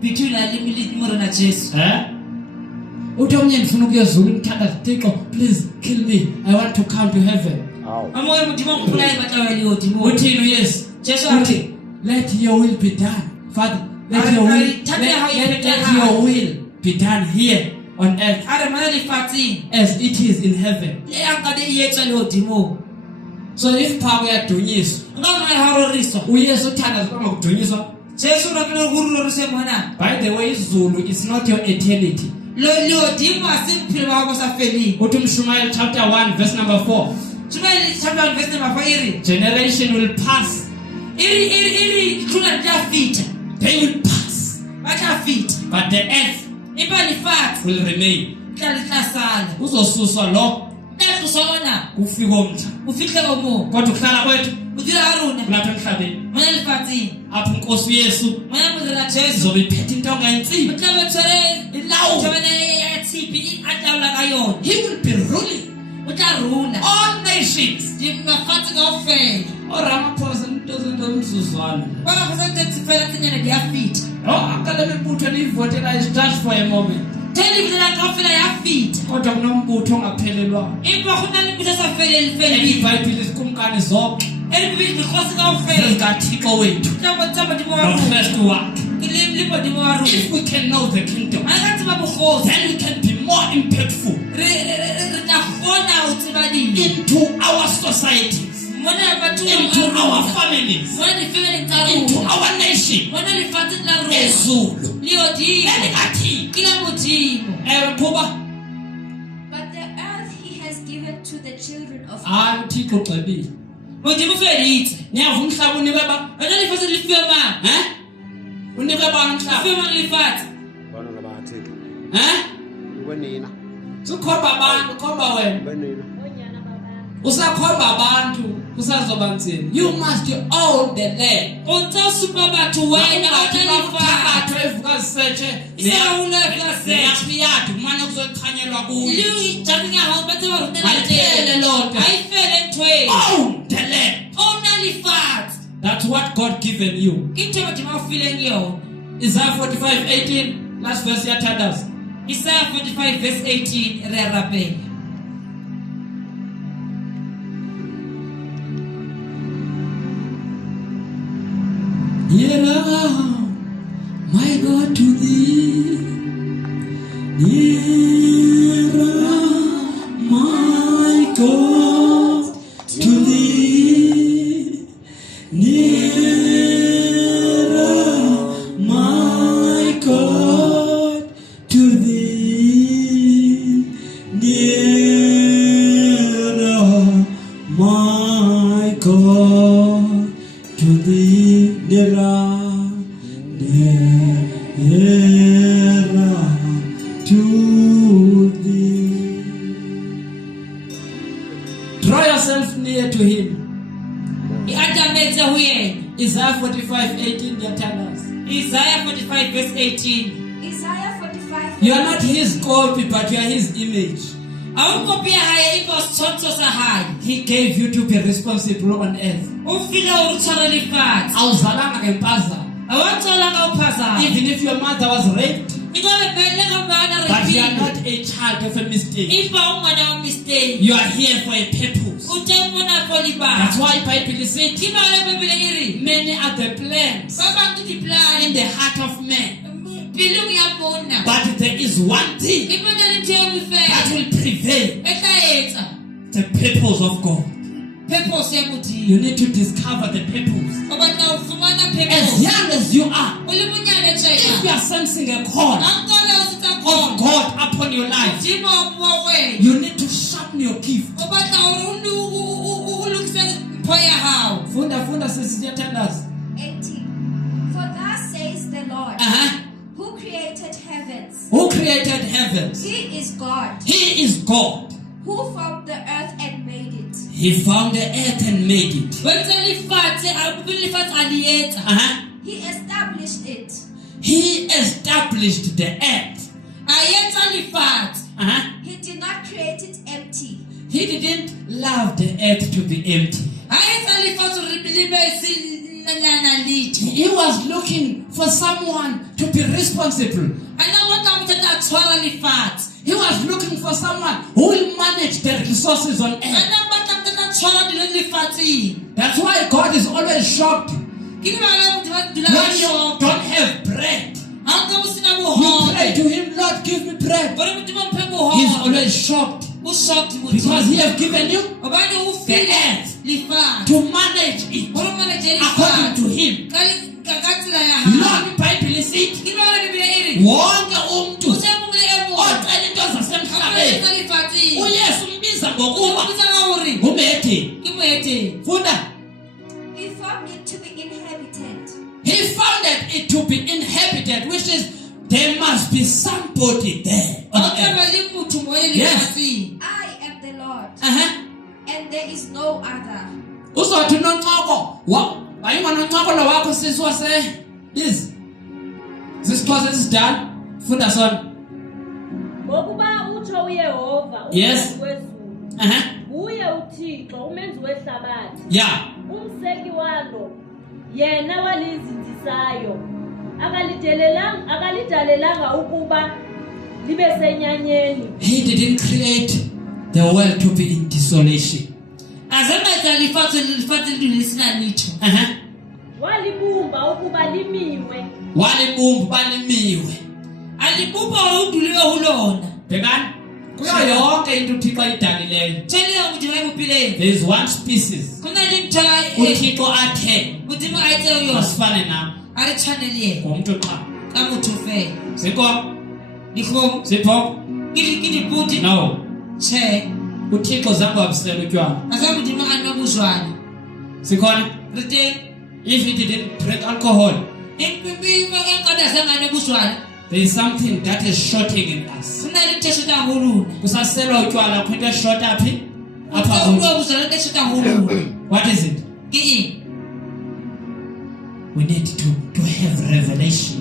between a le morena Jesu? Uthi omnye ndifuna ukuyezula umthandazo Thixo, please kill me, I want to come to heaven. Ow. Amoya modimo o mpolaya batla ho ya lehodimong. Uthini uYesu? Jesu a re, Let your will be done. Father, let Are- your are- will, tell me how you let prepare your will be done here on earth a re mana lefatsheng as it is in heaven. le a nkabe e etswa lehodimong. So if pha uyadunyiswa, Nka mona ha roriswa. uYesu uthandazo ngokudunyiswa. Jesu o rapela ho rorise mona. By the way, Zulu is not your eternity. Lehodimo ha se bophelo ba hao bo sa feleng. Uthi Mshumayeli chapter 1 verse number 4. Shumaeli chapter 1 verse number 4 iri. Generation will pass, Iri tlula di tla feta. they will pass, Ba tla feta. but the earth Empa lefatshe will remain. tla le tla sala. Uzosuswa lo Tla tloswa ona. kufika umhla. O fihle o moo. Kodwa ukuhlala kwethu O dula ha rona. kulapha emhlabeni. Mona lefatsheng. Apho uNkosi uYesu Mona morena Jesu. izobe iphethe into O engayinsimbi. tla be tshwere Ilawu. thobane ya tshipi a taola ka yona. He will be ruling O tla rula. all nations. Mafatshe kaofela. Ramaphosa into zomzuzwana. Ba representative fela tsenyana di a feta. Akale mibutho eniyivotela is just for a moment. Tell me that kaofela ya feta. Kodwa kunombutho ongaphelelwayo. Empa ho na le mputso sa feleng And feleng. iBhayibheli zikumkani zonke Elibili dikgosi kaofela. zikaThixo wethu Tla bontsha modimo wa rona. noKristu wakhe. Le modimo wa rona. If we can know the kingdom, Ha ka tseba bokgosi. then we can be more impactful Re tla kgona ho tseba dilo. into our societies, Mona batho into our families, Mona di-family tsa into rona. our nation. Mona lefatsheng la rona. Ezulu. Lehodimo. ElikaThixo. Ke la modimo. Ewe Phuba, But the earth he has given to the children of hayi uThixo ugxibile. Modimo feditse. Niyava umhlaba unikwe ba? Wena lefatshe le fiwe mang? Unikwe bani Le umhlaba? fiwe mang lefatshe? Bantwana bakaThixo. Eh? Ukwenina. Sukhomba abantu, khomba wena. Ukwenina. Oonyana babantu. Usakhomba abantu, kusazoba nzima. You must own the land. O ntsa supa batho wena o tla lefatshe. Batho evuka zisetshe. Isawula efika setshe. Neyaphi kummane kuzochanyelwa kuyo. Le jaring ya hao batse ba rutela Ayifele loo nto. Ayifele ntweng. Own the land. O na lefatshe. That's what God given you. Ke ntho modimo a o fileng yona. Isaiah 45:18, last verse ya Thandazo. Isaiah 45 verse 18 re a rapela. Here now, my God, to thee. Nearer, my God, to thee. Nearer, my God, to thee. Nearer, my God, to thee. Nearer, nearer to thee. Draw yourself near to him. I atametse ho yena. Isaiah 45:18, dear Thandazo. Isaiah 45 verse 18. Isaiah 45. You are not his copy, but you are his image. A o kopi ya hae empa o setshwantsho sa hae. He gave you to be responsible on earth. O file o tshwara lefatshe. Awuzalanga ngempazamo. A wa tswala ka o phazama. Even if your mother was raped, Ikabe bele ka bana but you are re not a child of a mistake. Empa o ngwana wa mistake. You are here for a purpose. O teng mona for libaka. That's why Bible said, Ke ba le Bibele e re. many are the plans Ba bang ke di-plan. in the heart of man, Pelong ya monna. but there is one thing E bona le ntho e nngwe that fela. will prevail: E tla etsa. the purpose of God. Purpose ya modimo. You need to discover the purpose. O batla ho fumana As purpose. young as you are, O le monyane if you tjena. are sensing a call A nkole o setsa of khona. God upon your life, Modimo o bua wena. you need to sharpen your gift. O batla hore o lokise mpho ya hao. Funda sisiya Thandazo. 18. For thus says the Lord, who created heavens. Who created heavens? He is God, He is God. who formed the earth and made it. He found the earth and made it. He established it. He established the earth. He did not create it empty. He didn't love the earth to be empty. He was looking for someone to be responsible. He was looking for someone who will manage the resources on earth. That's why God is always shocked when you don't have bread. You pray to him, Lord, give me bread. He's always shocked because he has given you the earth to manage it according to him. Lord, iBhayibheli isithi wonke umuntu ocela into zasemhlabeni uYesu umbiza ngokuba uMethi. Funda. He found it to be inhabited. He found it to be inhabited, which is there must be somebody there. Yes. I am the Lord, And there is no other. uzothi noncoko ayinganoncoko lo wakho sisi wase this sisixhosa esidala funda sona. Ngokuba utsho uYehova Yes. wezulu. Uye uThixo umenzi wehlabathi. Yeah. Umseki walo. Yena walizinzisayo. Akalidalelanga ukuba libe senyanyeni. He didn't create the world to be in desolation. Walibumba ukuba limiwe. Walibumba balimiwe. Bekani kuyo yonke into uThixo ayidalileyo. There is one species uThixo athe asifane nawo. Umuntu qha. Sipho. No. uThixo zange wabusela utywala. Sikhona? If he didn't drink alcohol, there is something that is shorting in us. Kusaselwa utywala kwinto eshota phi? Apha. What is it? We need to have revelation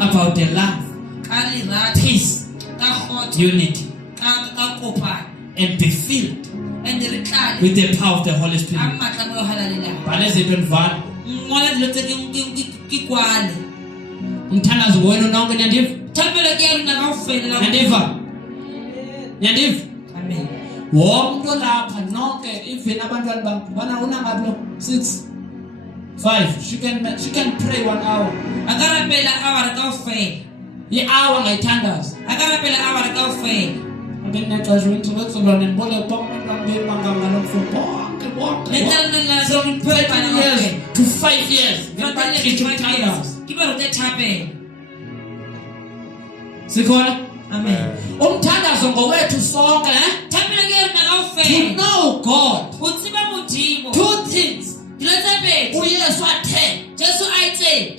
about the love, peace, unity, and be filled with the power of the Holy Spirit. Umthandazo wenu nonke nyandiva. Amen. Wonke lapha nonke even abantwana bana unangathi lo 6 5 she can pray 1 hour. I-hour ngayithandaza. Abenexesha wethu nembole to 5 years. Sikhona? Amen. Umthandazo ngowethu sonke, to know God. 2 things. uYesu athe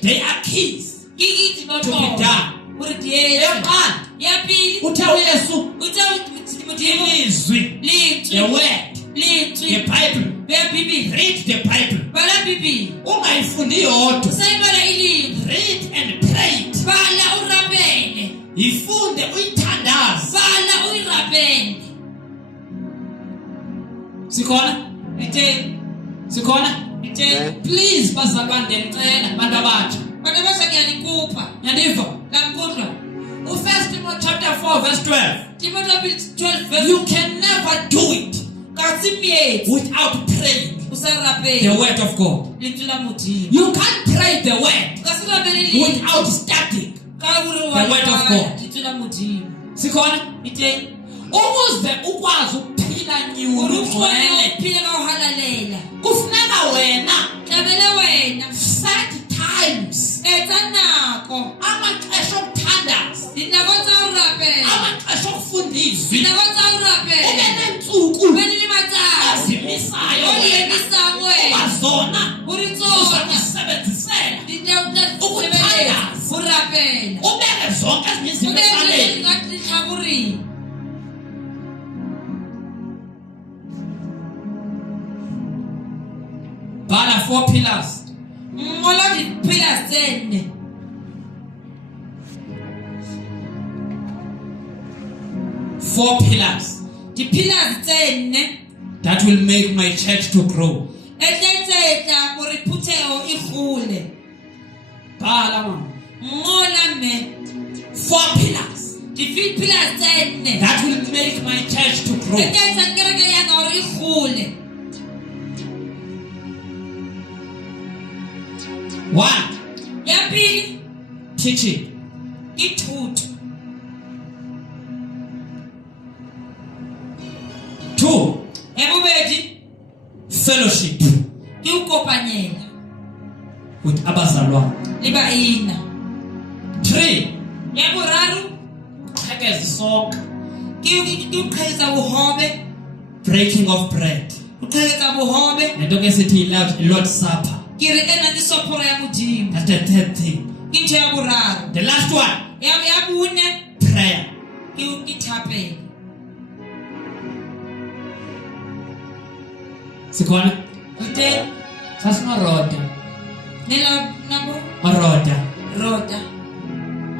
they are keys to be done. Uthe uYesu ilizwi, the word, the Bible. Read the Bible. Ungayifundi yodwa. Read and pray it. Ifunde uyithandaze. Sikhona? Please bazalwane ndicela bantu abatsha. Yandiva? First Timothy chapter 4 verse 12. You can never do it without praying the word of God. You can't pray the word without studying the word of God. Sikhona? Ukuze ukwazi ukuphila nyulu kufuneka wena set times amaxesha okuthandaza, amaxesha okufunda izwi, ube neentsuku ezimisayo uba zona uzazisebenzisela ukuthandaza, ubeke zonke ezinye izinto ecaleni. Bala 4 pillars. ngola di-pillars tse 4. 4 pillars Di-pillars tse 4 that will make my church to grow. e tla etsa gore phuthego e gole. Bala mama. Ngola mme 4 pillars di-pillars tse 4 that will make my church to grow. e tla etsa kereke ya ka gore e gole. 1. Ya pele Teaching. ke thuto. 2. Ya bobedi Fellowship ke o kopanyela with abazalwane. le baina. 3. Ya boraro Qhekeza isonka. ke o qheketsa bohobe. Breaking of bread. O qheketsa bohobe Lento ke sithi Lord's Supper. ke re ena ke sophoro ya modimo. That's the 3rd thing. Ke ntho ya boraro. The last one, Ya bone prayer. ke thapela. Sikhona? Ute Sasimaroda. nela nabo Maroda. rota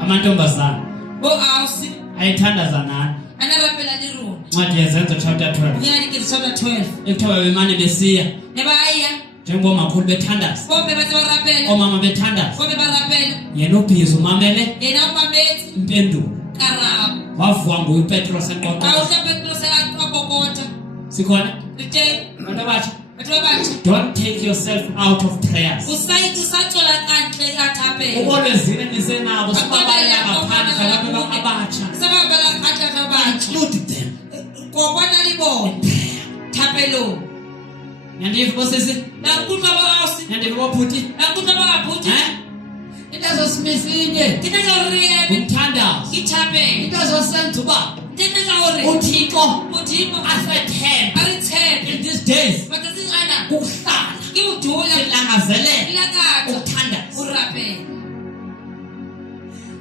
Amantombazana. bo ausi Ayithandazana. anarapela le rona. Ncwadi yezenzo chapter 12. Ngiyani ke chapter 12 Ekuthiwa bemane besiya ne baya njengomakhulu bethandaza. bombe batse ba rapela Omama bethandaza. bombe ba rapela Yena ubhizi umamele yena umameti impendulo. karabo Wavuka nguye uPetros eqoqa. awuhla Petros akokota. Sikhona? Ute Abantu abatsha. batho ba batho Don't take yourself out of prayers. usayithi satshola kantle ka thapela. Ukolwezine nisenabo sibabalela ngaphandle abantu abatsha. Sababala kantle ka batho Include them. kokwana le bona thapelo. Nyandiva bosisi? Nakutwa ba ausi Nyandiva bophuti? nakutwa ba baphuti Into zosimisile. ke tla re ebe Umthandazo. ke thapela. Into zosenza uba Ke tla gore uThixo modimo asethemba a re tshepe in these days matsatsing ana ukuhlala ke o dula silangazelele la katsa ukuthandaza. o rapela.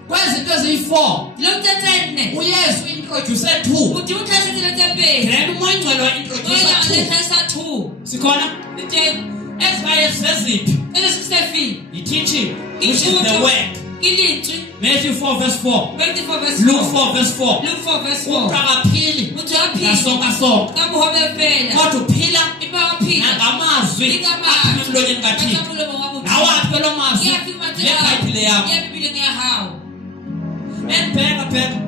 Kwezinto eziyi-4 Lo tsetsenne uYesu introduce 2. modimo tlhasetile tse pedi. Then uMangcwele O wa-introduce ya 2. le tlhasa 2 Sikhona? teng Ezibaye zeziphi? ese sifini I-teaching, which is the word. ke letswe Matthew 4 verse 4. 24 verse Luke 4 4 verse 4. Luke 4 verse 4 Uqakaphile motho a phila ngasonka-sonka. ka bohobe fela Kodwa uphila empa wa phila nangamazwi ke ka aphuma emlonyeni kaThixo. molomo wa modimo. Nawaphi kwelo mazwi? Ke afika LeBhayibhile yakho. ya Bibeleng ya hao. Bheka.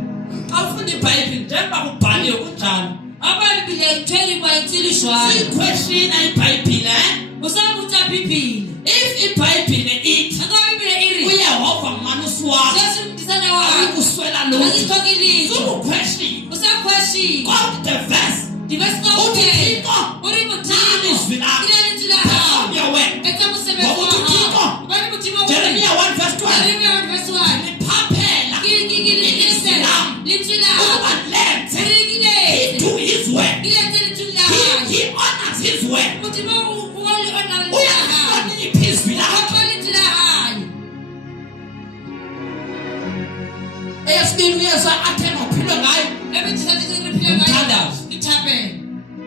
Xa ufunda iBhayibhile njengoba kubhaliwe kunjalo. Aba Bibele ntweli ba itsili jwalo. Siyiquestiona iBhayibhile, Usabutsa Bibele. If iBhayibhile ithi Aka Bibele iri. uYehova ngumanosi wakho, Jesu mdisana wa. ayikuswela lutho. Akitokilizwa. Sukuquestiona. Usakhwashi. Kodwa the verse Divesika uthi uke. Thixo Uri nami mutimo. izwi lakho. Ila litila Perform hao. your work. Etsa mosebetsi Ngoba wa uthi Thixo, hao. Ubani mutimo wa. Jeremiah 1 verse 12. Jeremiah 1 verse 1. Niphaphela ukuba lenze. He do his work. He honors his work. Uyahlonipha izwi lakho. Eyesibili uYesu athenga uphilwe ngayo.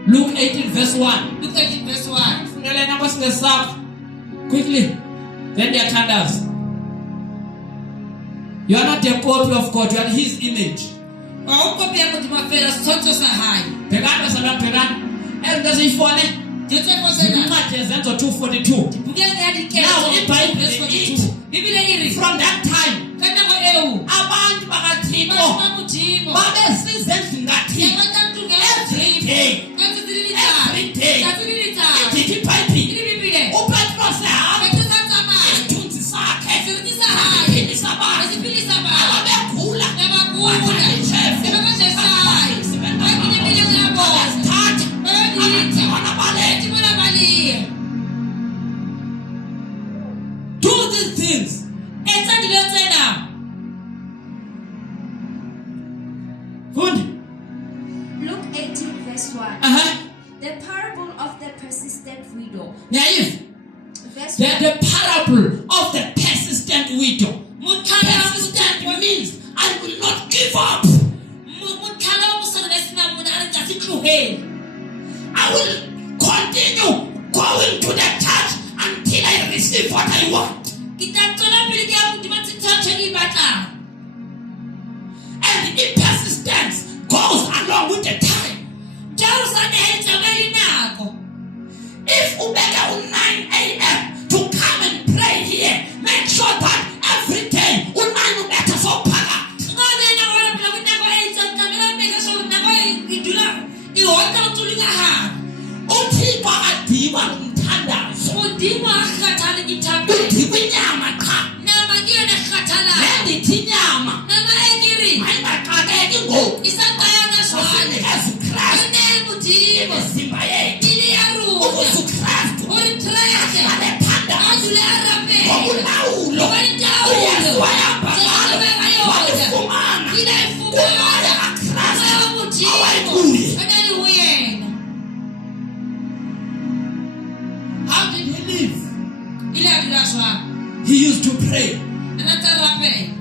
Luke 18 verse 1. Fundela nabo singesakho. Quickly. Then ndiyathandaza. You are not a copy of God, you are his image. Bhekana sababhekana. Ezinto eziyifone. Incwadi yezenzo 2:42. Now iBhayibhile ithi from that time abantu bakaThixo babesiza endlini kaThixo every day. Ithi iBhayibhile uPetros ehamba isithunzi sakhe siphilisa abantu ababegula do these things. Fundi. Luke 18 verse 1. Uh-huh. The parable of the persistent widow. Naive. Verse The parable of the persistent widow. Persistent means I will not give up. I will continue going to the church receive what I want. Ke tla tswela pele ke ya modimo tshitsho ke batlang. And if persistence goes along with the time, if ubeka 9 a.m. to come and pray here, make sure that every day unani ubetha so phakathi. uThixo akadiba nomthandazo. Udiba inyama qha. Nendithi inyama ayingaqakeki ngoku. Imizimba yethu ubusuKristu alephanda ngokulawulo uYesu wayahamba ngalo walifumana umoya kaKristu owayekuye. How did he live? He used to pray.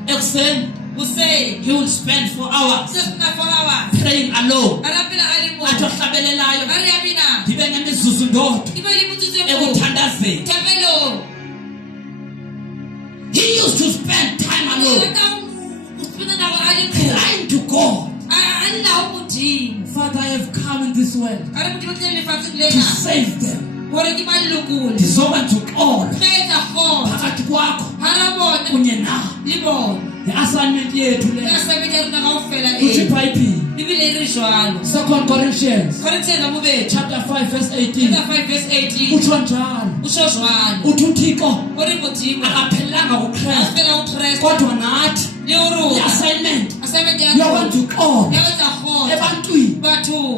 Ekuseni he would spend 4 hours praying alone. Athi ohlabelelayo ndibe nemizuzu ndodwa ekuthandazeni. He used to spend time alone crying to God. Father, I have come in this world to save them. Ndizoba ngizoxola phakathi kwakho kunye nawe. The assignment yethu le uthi iBhayibheli 2 Corinthians chapter 5 verse 18 utsho njalo uthi uThixo akaphelanga kuKristu kodwa nathi i-assignment yokwenza uxolo ebantwini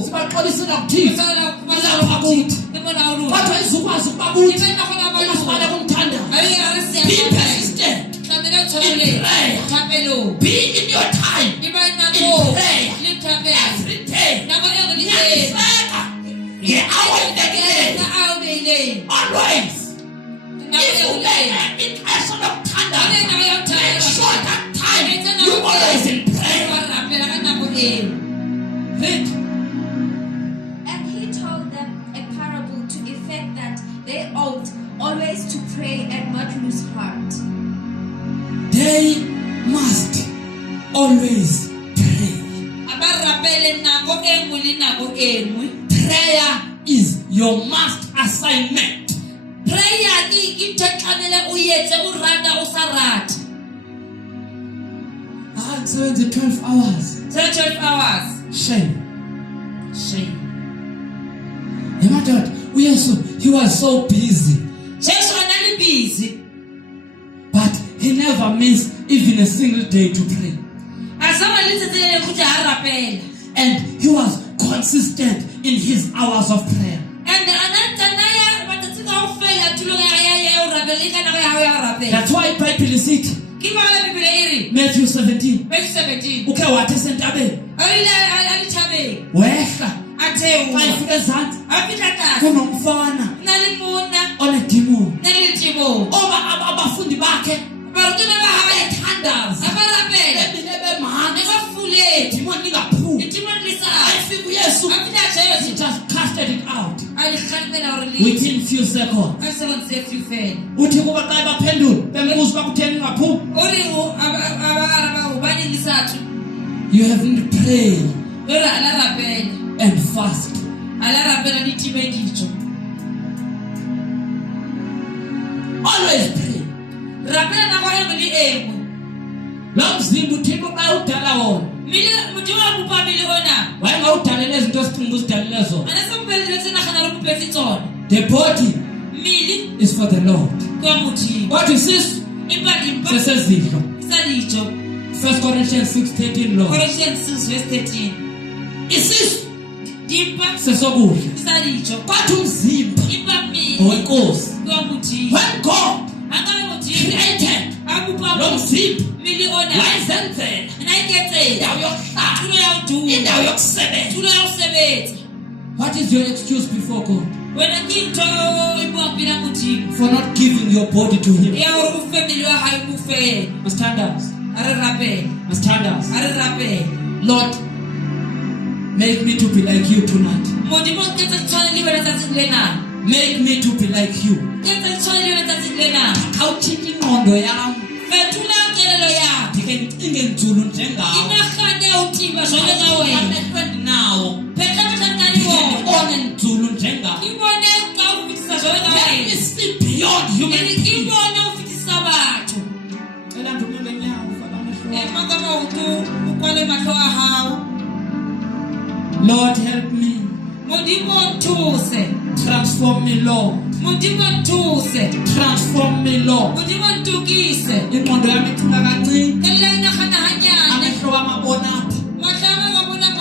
sibaxolisela kuThixo kodwa izukwazi ukubabuthi umasibala kumthandayo. Be persistent in prayer. Be in your time in prayer every day. Always. If you make it action of thunder, make sure that time you always in prayer. Read. And he told them a parable to effect that they ought always to pray and not lose heart. They must always pray. Prayer is your must assignment. Ah, 12 hours. 12 hours. Shame. My God, he was so busy. But he never missed even a single day to pray. And he was consistent in his hours of prayer. That's why Bible is it. Matthew 17. Uke wathi sentabeni. Wehla. Wayefika ezantsi. Kunomfana. Onedimoni. Oba abafundi bakhe. Bethandaza. Idimoni lingaphumi. Ayefika uYesu. He just casted it out. Within few seconds. Uthi kuba xa baphendula bembuza uba kutheni ngaphumi. You have to pray and fast. Always pray. Lo mzimba uThixo xa udala wona. Wayengawudalela izinto esicinga uzidalela zona. The body is for the Lord. What is this? Sesezidlo. 1 Corinthians 6:13 Lord. Corinthians 6 verse 13. Is sesokudla. Kwathi umzimba owenkosi. When God created lo mzimba wayezenzela indawo yokuhlala, indawo yokusebenza. What is your excuse before God? For not giving your body to Him. Must stand us. Lord, make me to be like you tonight. Make me to be like you. Awuthini ingqondo yami. Ndike ndicinge nzulu njengawe. Now. Ndibone nzulu njengawe. Let me see beyond human beings. Lord, help me. Transform me, Lord. Transform me, Lord. Ingqondo yami icinga kancane. Amehlo wami abona apha.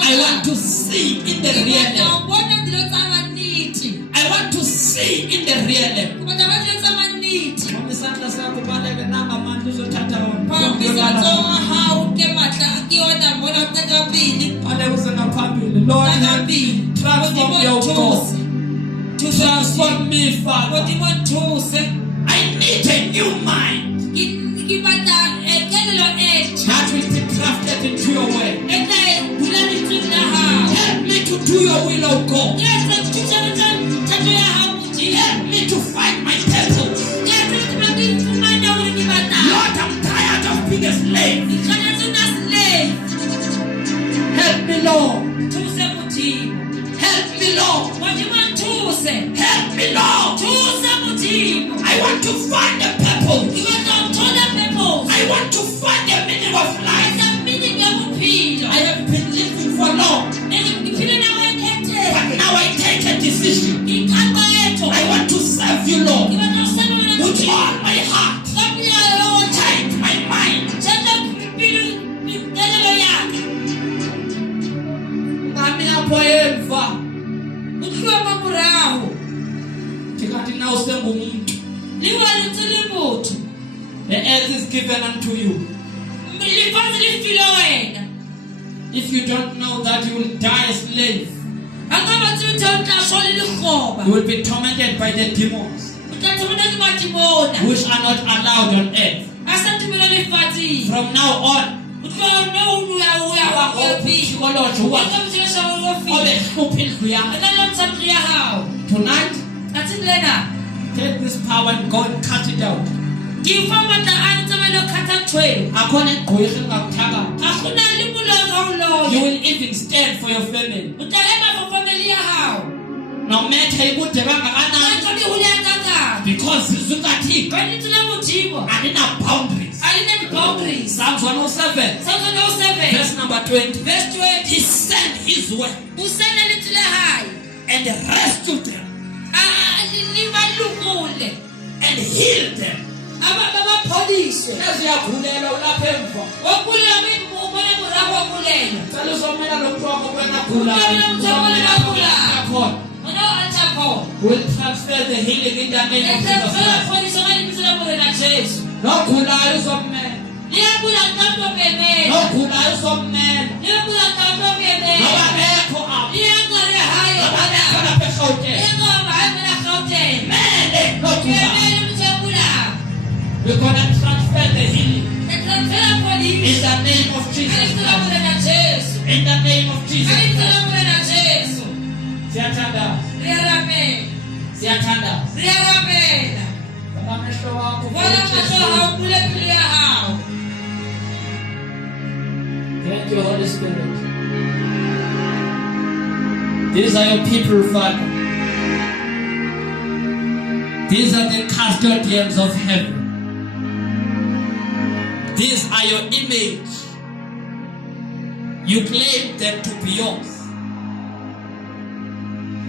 I want to see in the real life. I want to see in the real life. Isandla sakho baleke nanga manje uzothatha wona. Ale usengaphambili. Lord, help me. Transform your God. Transform me, Father. I need a new mind. That will be crafted into your way. Help me to do your will, oh God. Help me to find my purpose. Lord, I'm tired of being a slave. Help me, Lord. Help me, Lord. Help me, Lord. I want to find the purpose. I want to find the meaning of life. I have been living for long, but now I take a decision. I want to serve you, Lord, with all my heart. Change my mind. Nami apoyemva. Tikati na usengumuntu. The earth is given unto you. If you don't know that you will die a slave, you will be tormented by the demons, which are not allowed on earth. From now on, tonight, take this power and go and cut it out. You will even stand for your family. No matter what, because I didn't have boundaries. Psalms 107. Verse number 20. He sent his word and rescued them and healed them. We'll transfer the healing in the name of Jesus. No kulayo of men. No kulayo of men. No abeko up. We're going to transfer the healing in the name of Jesus. In the name of Jesus. Siatanda. Thank you, Holy Spirit. These are your people, Father. These are the custodians of heaven. These are your image. You claim them to be yours.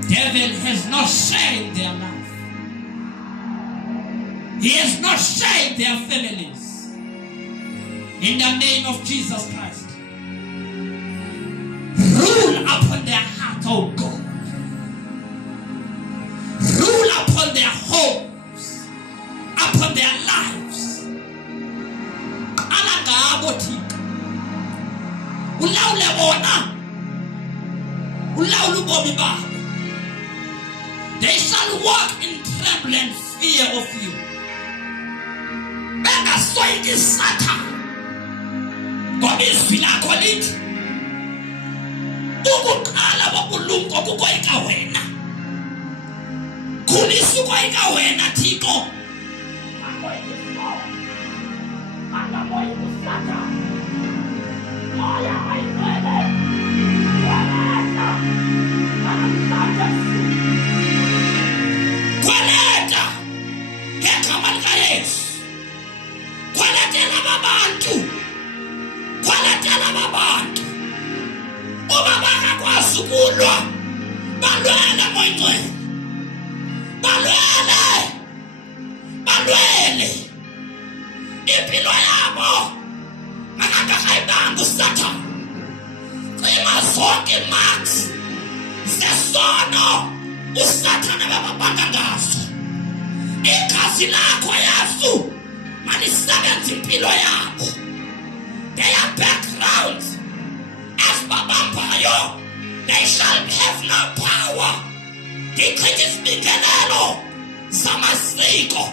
Devil has not shared their life. He has not shared their families. In the name of Jesus Christ. Rule upon their heart, oh God. Rule upon their homes, upon their lives. Alagabotika. Ulaule bona. Ulaulu bobi ba. They shall walk in trembling fear of you. Bega soiki Satan. Gobi sila kolit. Ukukala wakulungu kukoika wena. kulisuko ika wena Thixo kwaleta ngegama likaYesu kwaletela abantu uba bangakwazi ukulwa balwele moyingcwele balwele impilo yabo makangahayibanga uSathane cima zonke imarks zesono uSathane bababanga ngazo igazi lakho Yesu malisebenza impilo yabo their backgrounds as babambayo they shall have no power dichitha isibingelelo samasiko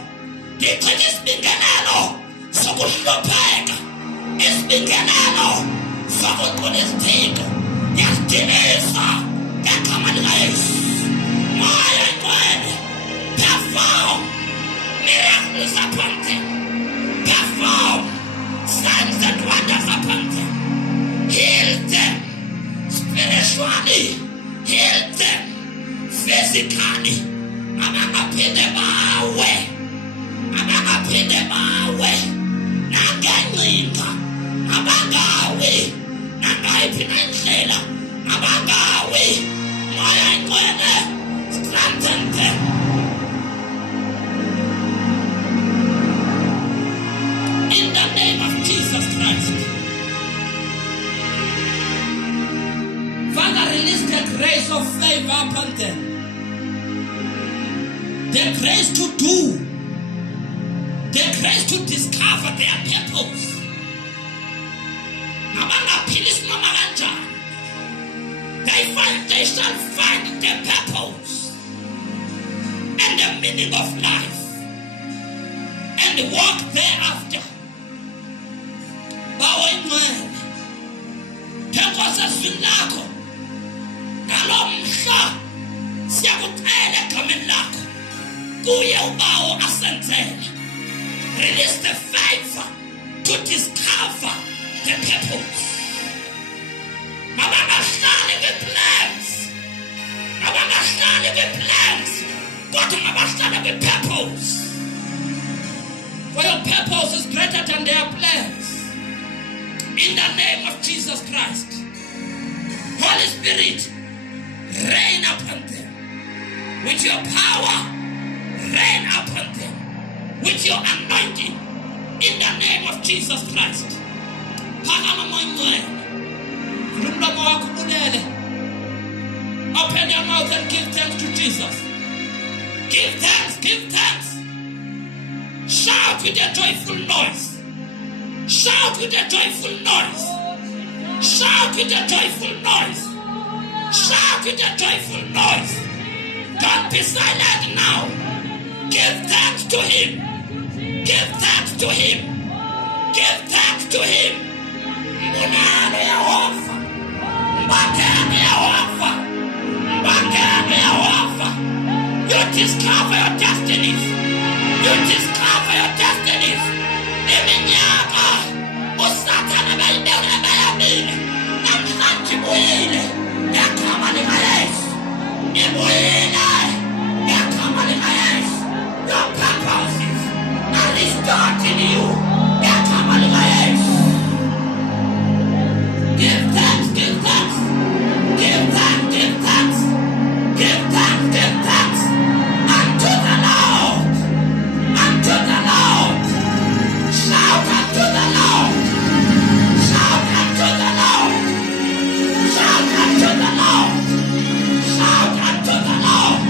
dichitha isibingelelo sokuhlupheka isibingelelo sokuqula isithixo yasidinisa ngegama likaYesu moya ingcwele perform miracles upon them perform signs and wonders upon them heal them spiritually heal them physically abangaphinde bawe nangencinga abangawi nangayiphi nendlela abangawi moya ingcwele strengthen them in the name of Jesus Christ. Father, release the grace of favor upon them. The grace to do. The grace to discover their purpose. They shall find the purpose and the meaning of life and walk thereafter. Bawengcwele phekosa sinakho nalomhla siyakucela egameni lakho kuye ubawo asenzele release the favor to discover the purpose. Mabangahlali with plans kodwa mabahlale with purpose. For your purpose is greater than their plans. In the name of Jesus Christ, Holy Spirit, reign upon them with your power, reign upon them with your anointing. In the name of Jesus Christ. Open your mouth and give thanks to Jesus. Give thanks. Shout with a joyful noise. Shout with a joyful noise. Shout with a joyful noise. Shout with a joyful noise. Don't be silent now. Give thanks to Him. Give thanks to Him. Give thanks to Him. Mbonani Yehova. Mbakeni Yehova. Mbakeni Yehova. You discover your destinies. You discover your destinies. Iminyaka uSathane bayibele namhlanje ibuyile ngegama likaYesu. Ibuyile ngegama likaYesu. Your purposes are restored in you ngegama likaYesu. Give thanks. Give thanks. Give thanks. Give thanks. Give thanks. Give thanks unto the Lord. Unto the Lord. Shout unto the Lord. Shout unto the Lord. Shout unto the Lord. Shout unto the Lord.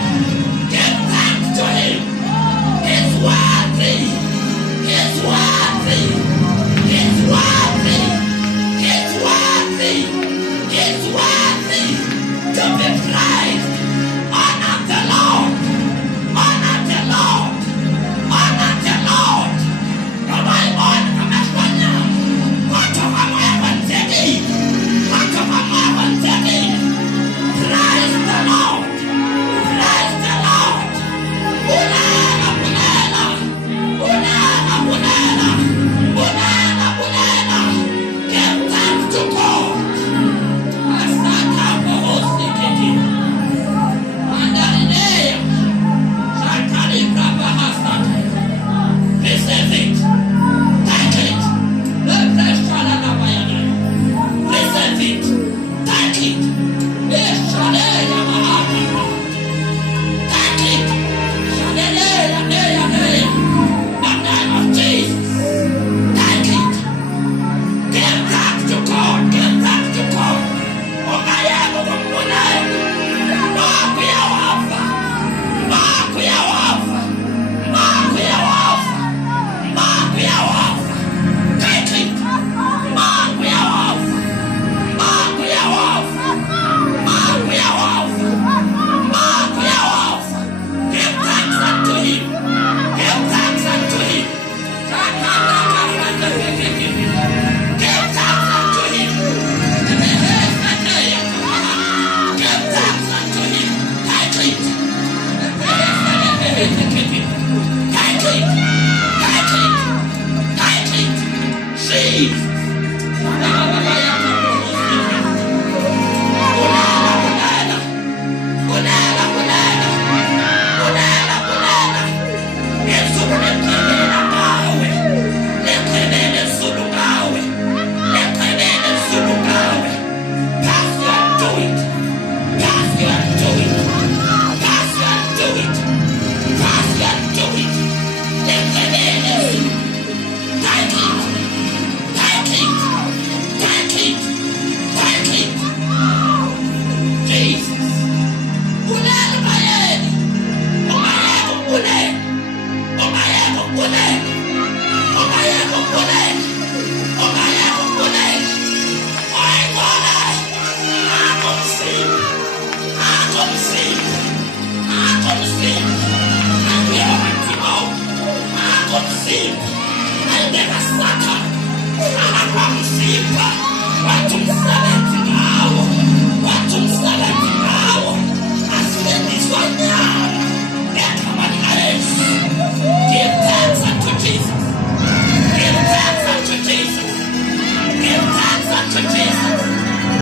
Watu msaliti